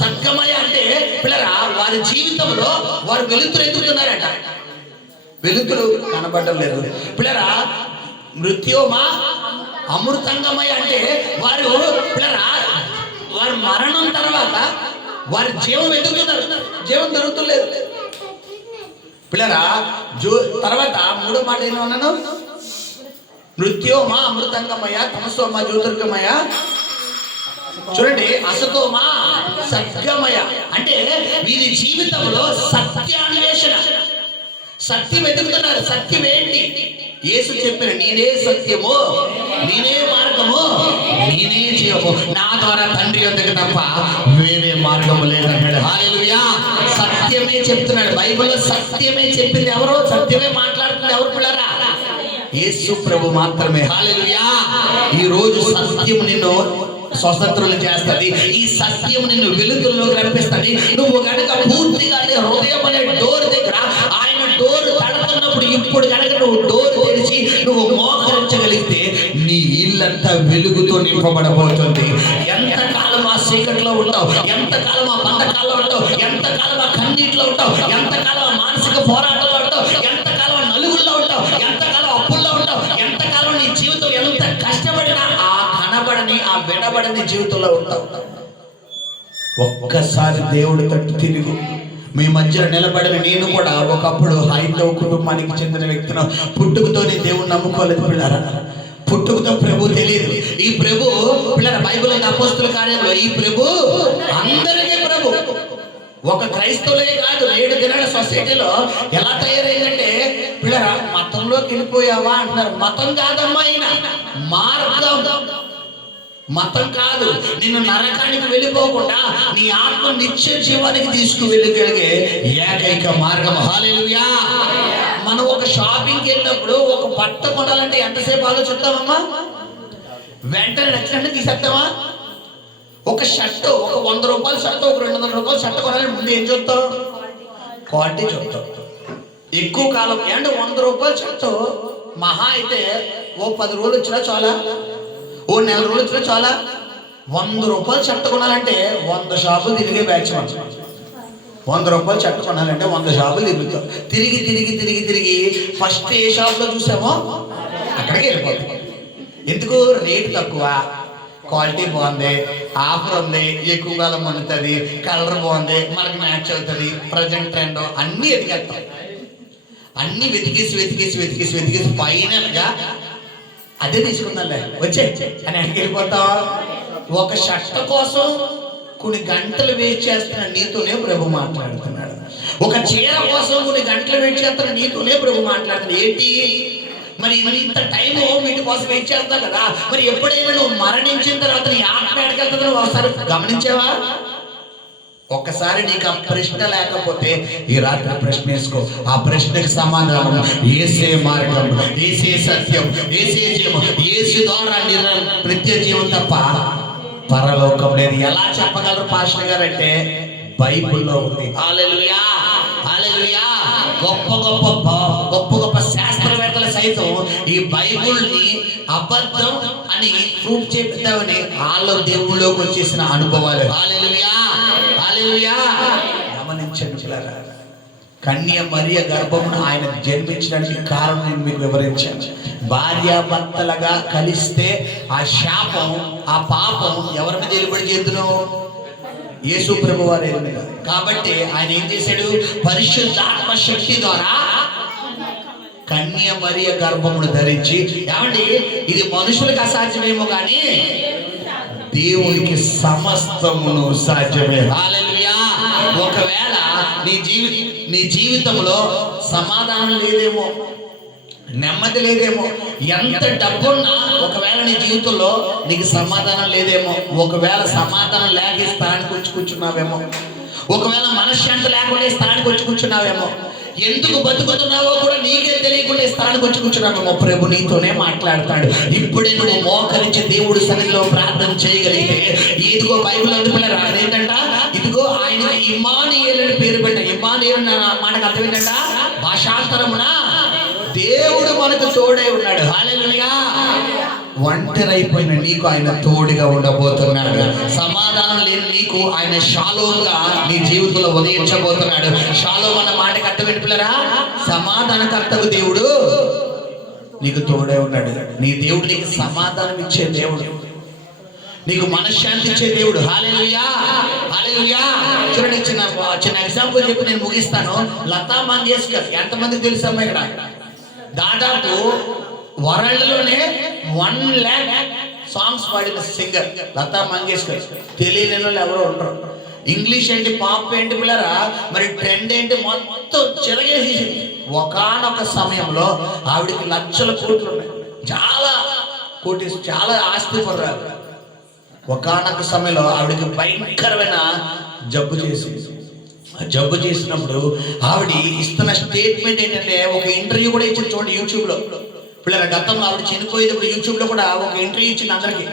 సద్గమయ అంటే పిల్లరా వారి జీవితంలో వారు వెలుతురు ఎదుగుతున్నారట. వెలుతురు కనబడడం లేదు పిల్లరా. మృత్యోమ అమృతంగమయ అంటే వారు పిల్లరా వారి మరణం తర్వాత వారి జీవం ఎదుగుతున్నారు, జీవం దొరుకుతలేదు పిల్లరా. తర్వాత 3వ మాట ఏమన్నాను? మృత్యోమ అమృతంగమయ తమసోమ జ్యోతిర్గమయ. చూడండి అసతోమ సద్గమయ అంటే వీరి జీవితంలో సత్యాన్వేషణ, సత్యం ఎదుగుతున్నారు. సత్యం ఏంటి? యేసు చెప్పిన నేనే సత్యము, నేనే మార్గము, నేనే జీవము, నా ద్వారా తండ్రి యొద్దకు తప్ప వేరే మార్గము లేదన్నాడు. హల్లెలూయా. సత్యమే చెప్తున్నాడు బైబిల్లో. సత్యమే చెప్పింది ఎవరు? సత్యమే మాట్లాడుతుంది ఎవరు పిల్లరా? యేసు ప్రభు మాత్రమే. హల్లెలూయా. ఈ రోజు సత్యం నిన్ను స్వతంత్రులు చేస్తుంది. ఈ సత్యం నిన్ను వెలుగులోకి రప్పిస్తుంది. నువ్వు కనుక పూర్తిగా హృదయం అనే డోర్ దగ్గర ఆయన డోర్ తడుతున్నప్పుడు ఇప్పుడు కనుక నువ్వు డోర్ తెరిచి నువ్వు మోకరించగలిగితే నీ ఇల్లంతా వెలుగుతో నింపబడబోతుంది. ఎంతకాలం ఆ చీకట్లో ఉంటావు, ఎంతకాలం ఆ బంధకాల్లో ఉంటావు, ఎంతకాలం ఆ కన్నీటిలో ఉంటావు, ఎంతకాలం ఆ మానసిక పోరాటంలో ఉంటావు, ఎంతకాలం ఆ నలుగుల్లో ఉంటావు, ఎంతకాలం అప్పుల్లో ఉంటావు, ఎంతకాలం నీ జీవితం ఎంత కష్టపడినా ఆ కనబడని ఆ వినబడని జీవితంలో ఉంటావు. ఒక్కసారి దేవుడి తట్టు తిరిగి మీ మధ్యలో నిలబడిన నేను కూడా ఒకప్పుడు హైందవ కుటుంబానికి చెందిన వ్యక్తిను. పుట్టుకతోనే దేవుని నమ్ముకోలేదు పిల్లరా. పుట్టుకతో ప్రభు తెలియదు. ఈ ప్రభు పిల్లల బైబిల్ అపోస్తుల కార్యంలో ఈ ప్రభు అందరికీ ప్రభు. ఒక క్రైస్తవులే కాదు, 7 దినాల సొసైటీలో ఎలా తయారైందంటే పిల్లరా మతంలోకి వెళ్ళిపోయావా అంటున్నారు. మతం కాదమ్మా, ఆయన మార్గం. మతం కాదు, నిన్ను నరకానికి వెళ్ళిపోకుండా నీ ఆత్మ నిత్య జీవానికి తీసుకువెళ్ళగలిగే ఏకైక మార్గం. హల్లెలూయా. మనం ఒక షాపింగ్కి వెళ్ళినప్పుడు ఒక బట్ట కొనాలంటే ఎంతసేపు ఆలోచిస్తామమ్మా? వెంటనే నచ్చినట్టు తీసేస్తామా? ఒక షర్ట్, ఒక 100 రూపాయల షర్ట్, ఒక 200 రూపాయల షర్ట్ కొనాలంటే ముందు ఏం చూస్తావు? క్వాలిటీ చూస్తావు. ఎక్కువ కాలం అంటే 100 రూపాయల షర్ట్ మహా అయితే ఓ 10 రోజులు వచ్చినా చాలా, ఓ 4 రోజులు వచ్చినా చాలా. 100 రూపాయలు షర్ట్ కొనాలంటే 100 షాపులు తిరిగే బ్యాచ్. 100 రూపాయలు షర్ట్ కొనాలంటే 100 షాపులు తిరుగుతాం. తిరిగి తిరిగి తిరిగి తిరిగి ఫస్ట్ ఏ షాప్లో చూసామో అక్కడికి వెళ్ళిపోతాం. ఎందుకు? రేట్ తక్కువ, క్వాలిటీ బాగుంది, ఆఫర్ ఉంది, ఎక్కువ కాలం అందుతుంది, కలర్ బాగుంది, మనకి మ్యాచ్ అవుతుంది, ప్రజెంట్ ట్రెండ్ అన్నీ ఎదిగేస్తాం. అన్నీ వెతికేసి వెతికేసి వెతికేసి వెతికేసి ఫైనల్గా అదే తీసుకుందాంలే వచ్చే అని అడిగి వెళ్ళిపోతాం. ఒక షర్ట్ కోసం కొన్ని గంటలు వెయిట్ చేస్తున్న నీతోనే ప్రభు మాట్లాడుతున్నాడు. ఒక చీర కోసం కొన్ని గంటలు వెయిట్ చేస్తున్న నీతోనే ప్రభు మాట్లాడుతున్నాడు. ఏంటి మరి ఇంత టైము వీటి కోసం వెయిట్ చేస్తావు కదా, మరి ఎప్పుడైనా నువ్వు మరణించిన తర్వాత నీ ఆత్మ ఎడకెళ్తుందని ఒకసారి గమనించావా? ఒక్కసారి నీకు ఆ ప్రశ్న లేకపోతే ఈ రాత్రి ప్రశ్న వేసుకో. ఆ ప్రశ్నకి సమాధానం ఏసే మార్గం, ఏసే సత్యం, ఏసే జీవం, ఏసు ద్వారా నిత్య జీవం తప్ప పరలోకం లేదు. ఎలా చెప్పగలరు పాస్టర్ గారు అంటే బైబిల్లో ఉంది. హల్లెలూయా, హల్లెలూయా. గొప్ప గొప్ప శాస్త్రవేత్తలు సైతం ఈ బైబిల్ని అబద్ధం అని ప్రూవ్ చేద్దామని వాళ్ళ దేవుళ్ళలోకి వచ్చేసిన అనుభవాలు. హల్లెలూయా, హల్లెలూయా. గమనించండి పిల్లరా, కన్య మరియ గర్భమును ఆయన జన్మించడానికి కారణం నేను మీకు వివరించాను. భార్యాభర్తలుగా కలిస్తే ఆ శాపం, ఆ పాపం ఎవరి మీద వెలుబడి చేతును? యేసు ప్రభు వారి. కాబట్టి ఆయన ఏం చేశాడు? పరిశుద్ధాత్మ శక్తి ద్వారా కన్య మరియ గర్భమును ధరించి, ఏమండి ఇది మనుషులకు అసాధ్యమేమో కానీ దేవునికి సమస్తమును సాధ్యమే. హల్లెలూయా. ఒకవేళ నీ జీవితంలో సమాధానం లేదేమో, నెమ్మది లేదేమో, ఎంత డబ్బున్నా ఒకవేళ నీ జీవితంలో నీకు సమాధానం లేదేమో, ఒకవేళ సమాధానం లేక స్థానానికి వచ్చి కూర్చున్నావేమో, ఒకవేళ మనశ్శాంతి లేకుండా స్థానానికి వచ్చి కూర్చున్నావేమో, ఎందుకు బతుకుతున్నావో కూడా నీకే తెలియకుండా స్థానానికి వచ్చి కూర్చున్నావేమో. ప్రభు నీతోనే మాట్లాడతాడు. ఇప్పుడే నువ్వు మోకరించి దేవుడి సన్నిధిలో ప్రార్థన చేయగలిగితే, ఇదిగో బైబిల్ అందుకునే రాదేంటంట, ఇదిగో ఆయన ఇమ్మానుయేలు అని పేరు పెట్ట. ఇమ్మానుయేలు మాటకు అర్థం ఏంటంట? భాషాంతరమున దేవుడు మనకు తోడై ఉన్నాడు. హల్లెలూయా. ఒంటరైపోయిన నీకు ఆయన తోడుగా ఉండబోతున్నాడు. సమాధానం లేని నీకు ఆయన షాలోమ్గా నీ జీవితంలో ఉదయించబోతున్నాడు. షాలోమ్ అన్న మాటకి అర్థం ఏంటి పిల్లరా? సమాధానకర్తకు దేవుడు నీకు తోడై ఉన్నాడు. నీ దేవుడు నీకు సమాధానం ఇచ్చే దేవుడు, నీకు మనశ్శాంతి ఇచ్చే దేవుడు. హల్లెలూయా, హల్లెలూయా. చూడండి, చిన్న ఎగ్జాంపుల్ చెప్పి నేను ముగిస్తాను. లతా మంగేష్కర్ ఎంతమందికి తెలుసమ్మా? ఇక్కడ దాదాపు వరల్డ్లోనే 1 lakh సాంగ్స్ పాడిన సింగర్ లతా మంగేష్కర్. తెలియని వాళ్ళు ఎవరో ఉండరు. ఇంగ్లీష్ ఏంటి, పాప్ ఏంటి పిల్లరా, మరి ట్రెండ్ ఏంటి మొత్తం చెరగేసేసింది. ఒకానొక సమయంలో ఆవిడికి లక్షల కోట్లు ఉన్నాయి, చాలా ఆస్తి పర్రాలు. ఒకానొక సమయంలో ఆవిడికి భయంకరమైన జబ్బు చేసినప్పుడు ఆవిడ ఇస్తున్న స్టేట్మెంట్ ఏంటంటే, ఒక ఇంటర్వ్యూ కూడా ఇచ్చింది చూడండి యూట్యూబ్లో. పిల్లల గతంలో ఆవిడ చనిపోయేటప్పుడు యూట్యూబ్లో కూడా ఒక ఇంటర్వ్యూ ఇచ్చింది అందరికి.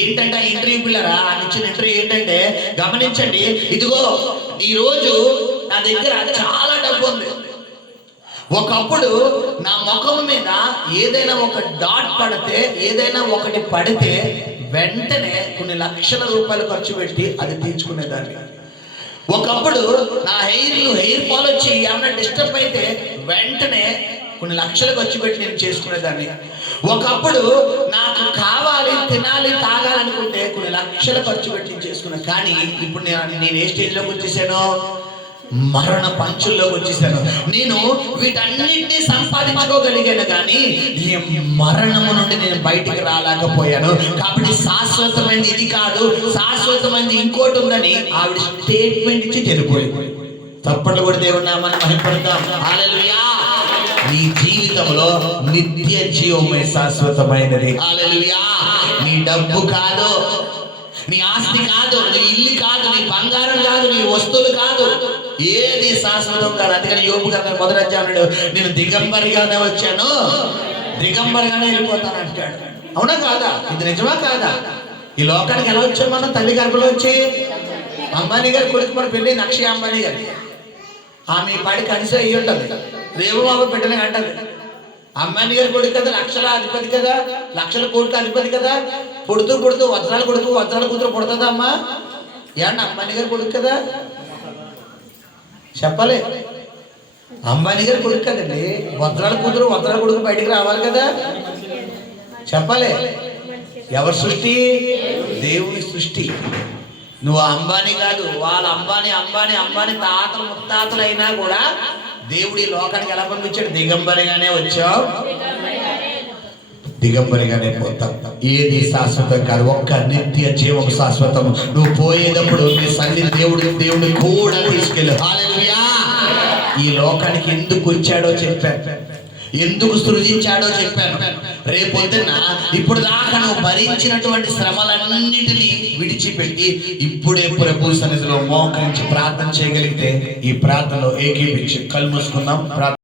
ఏంటంటే ఆ ఇంటర్వ్యూ పిల్లరా, ఆయన ఇచ్చిన ఇంటర్వ్యూ ఏంటంటే గమనించండి, ఇదిగో ఈరోజు నా దగ్గర చాలా డబ్బు ఉంది, ఒకప్పుడు నా ముఖం మీద ఏదైనా ఒక డాట్ పడితే, ఏదైనా ఒకటి పడితే వెంటనే కొన్ని లక్షల రూపాయలు ఖర్చు పెట్టి అది తీర్చుకునేదాన్ని. ఒకప్పుడు నా హెయిర్ ఫాల్ వచ్చి ఏమన్నా డిస్టర్బ్ అయితే వెంటనే కొన్ని లక్షలు ఖర్చు పెట్టి నేను చేసుకునేదాన్ని. ఒకప్పుడు నాకు కావాలి, తినాలి, తాగాలనుకుంటే కొన్ని లక్షలు ఖర్చు పెట్టి చేసుకున్నాను. కానీ ఇప్పుడు నేను ఏ స్టేజ్లోకి వచ్చేసాను? మరణ పంచుల్లోకి వచ్చేసాను. నేను వీటన్నిటినీ సంపాదించుకోగలిగాను కానీ మరణము నుండి నేను బయటికి రాలేకపోయాను. కాబట్టి శాశ్వతమైనది ఇది కాదు, శాశ్వతమైనది ఇంకోటి ఉందని ఆవిడ స్టేట్మెంట్ ఇచ్చి చనిపోయింది. తప్పట్లు కూడా దేవుని నామాన్ని మహిమపడతాం. హల్లెలూయా. నీ జీవితంలో నిత్య జీవమే శాశ్వతమైనది. హల్లెలూయా. నీ డబ్బు కాదు, నీ ఆస్తి కాదు, నీ ఇల్లు కాదు, నీ బంగారం కాదు, నీ వస్తువులు కాదు, ఏది శాశ్వతం కాదు. అందుకని యోబు గారు మొదటి అన్నాడు, నేను దిగంబరిగానే వచ్చాను, దిగంబరిగానే వెళ్ళిపోతాను అంటాడు. అవునా కాదా? ఇది నిజమా కాదా? ఈ లోకానికి ఎలా వచ్చాం మనం? తల్లి గర్భంలో వచ్చి. అంబానీ గారు కొడుకు మన పెళ్ళి నక్షి అంబానీ గారు. ఆమె పాడి కనిసే అయ్యి ఉంటుంది, రేవు బాబు బిడ్డని అంటది. అంబానీ గారు కొడుకు కదా, లక్షల అధిపతి కదా, లక్షల కోట్ల అధిపతి కదా. పుడుతూ వజ్రాలు కూతురు పుడుతుందమ్మా. ఏమన్నా అంబానీ గారు కొడుకు కదా చెప్పలే. అంబానీ గారు కొడుకు కదండి, వజ్రాల కొడుకు బయటికి రావాలి కదా చెప్పలే. ఎవరి సృష్టి? దేవుని సృష్టి. నువ్వు అంబానీ కాదు, వాళ్ళ అంబానీ తాతలు ముత్తాతలు అయినా కూడా దేవుడి లోకానికి ఎలా పంపించాడు? దిగంబరిగానే వచ్చావు. దిగంబరిగానే పోతాం. ఏది శాశ్వతం కాదు, ఒక్క నిత్య జీవం శాశ్వతం. నువ్వు పోయేటప్పుడు నీ సన్నిధి దేవుడు కూడా తీసుకెళ్ళు. హల్లెలూయా. ఈ లోకానికి ఎందుకు వచ్చాడో చెప్పాను, ఎందుకు సృజించాడో చెప్పాను. రేపొద్దున ఇప్పుడు దాకా నువ్వు భరించినటువంటి శ్రమలన్నిటినీ విడిచిపెట్టి ఇప్పుడే ప్రభు సన్నిధిలో మోకరించి ప్రార్థన చేయగలిగితే ఈ ప్రార్థనలో ఏకీపించి కళ్ళు మూసుకుందాం.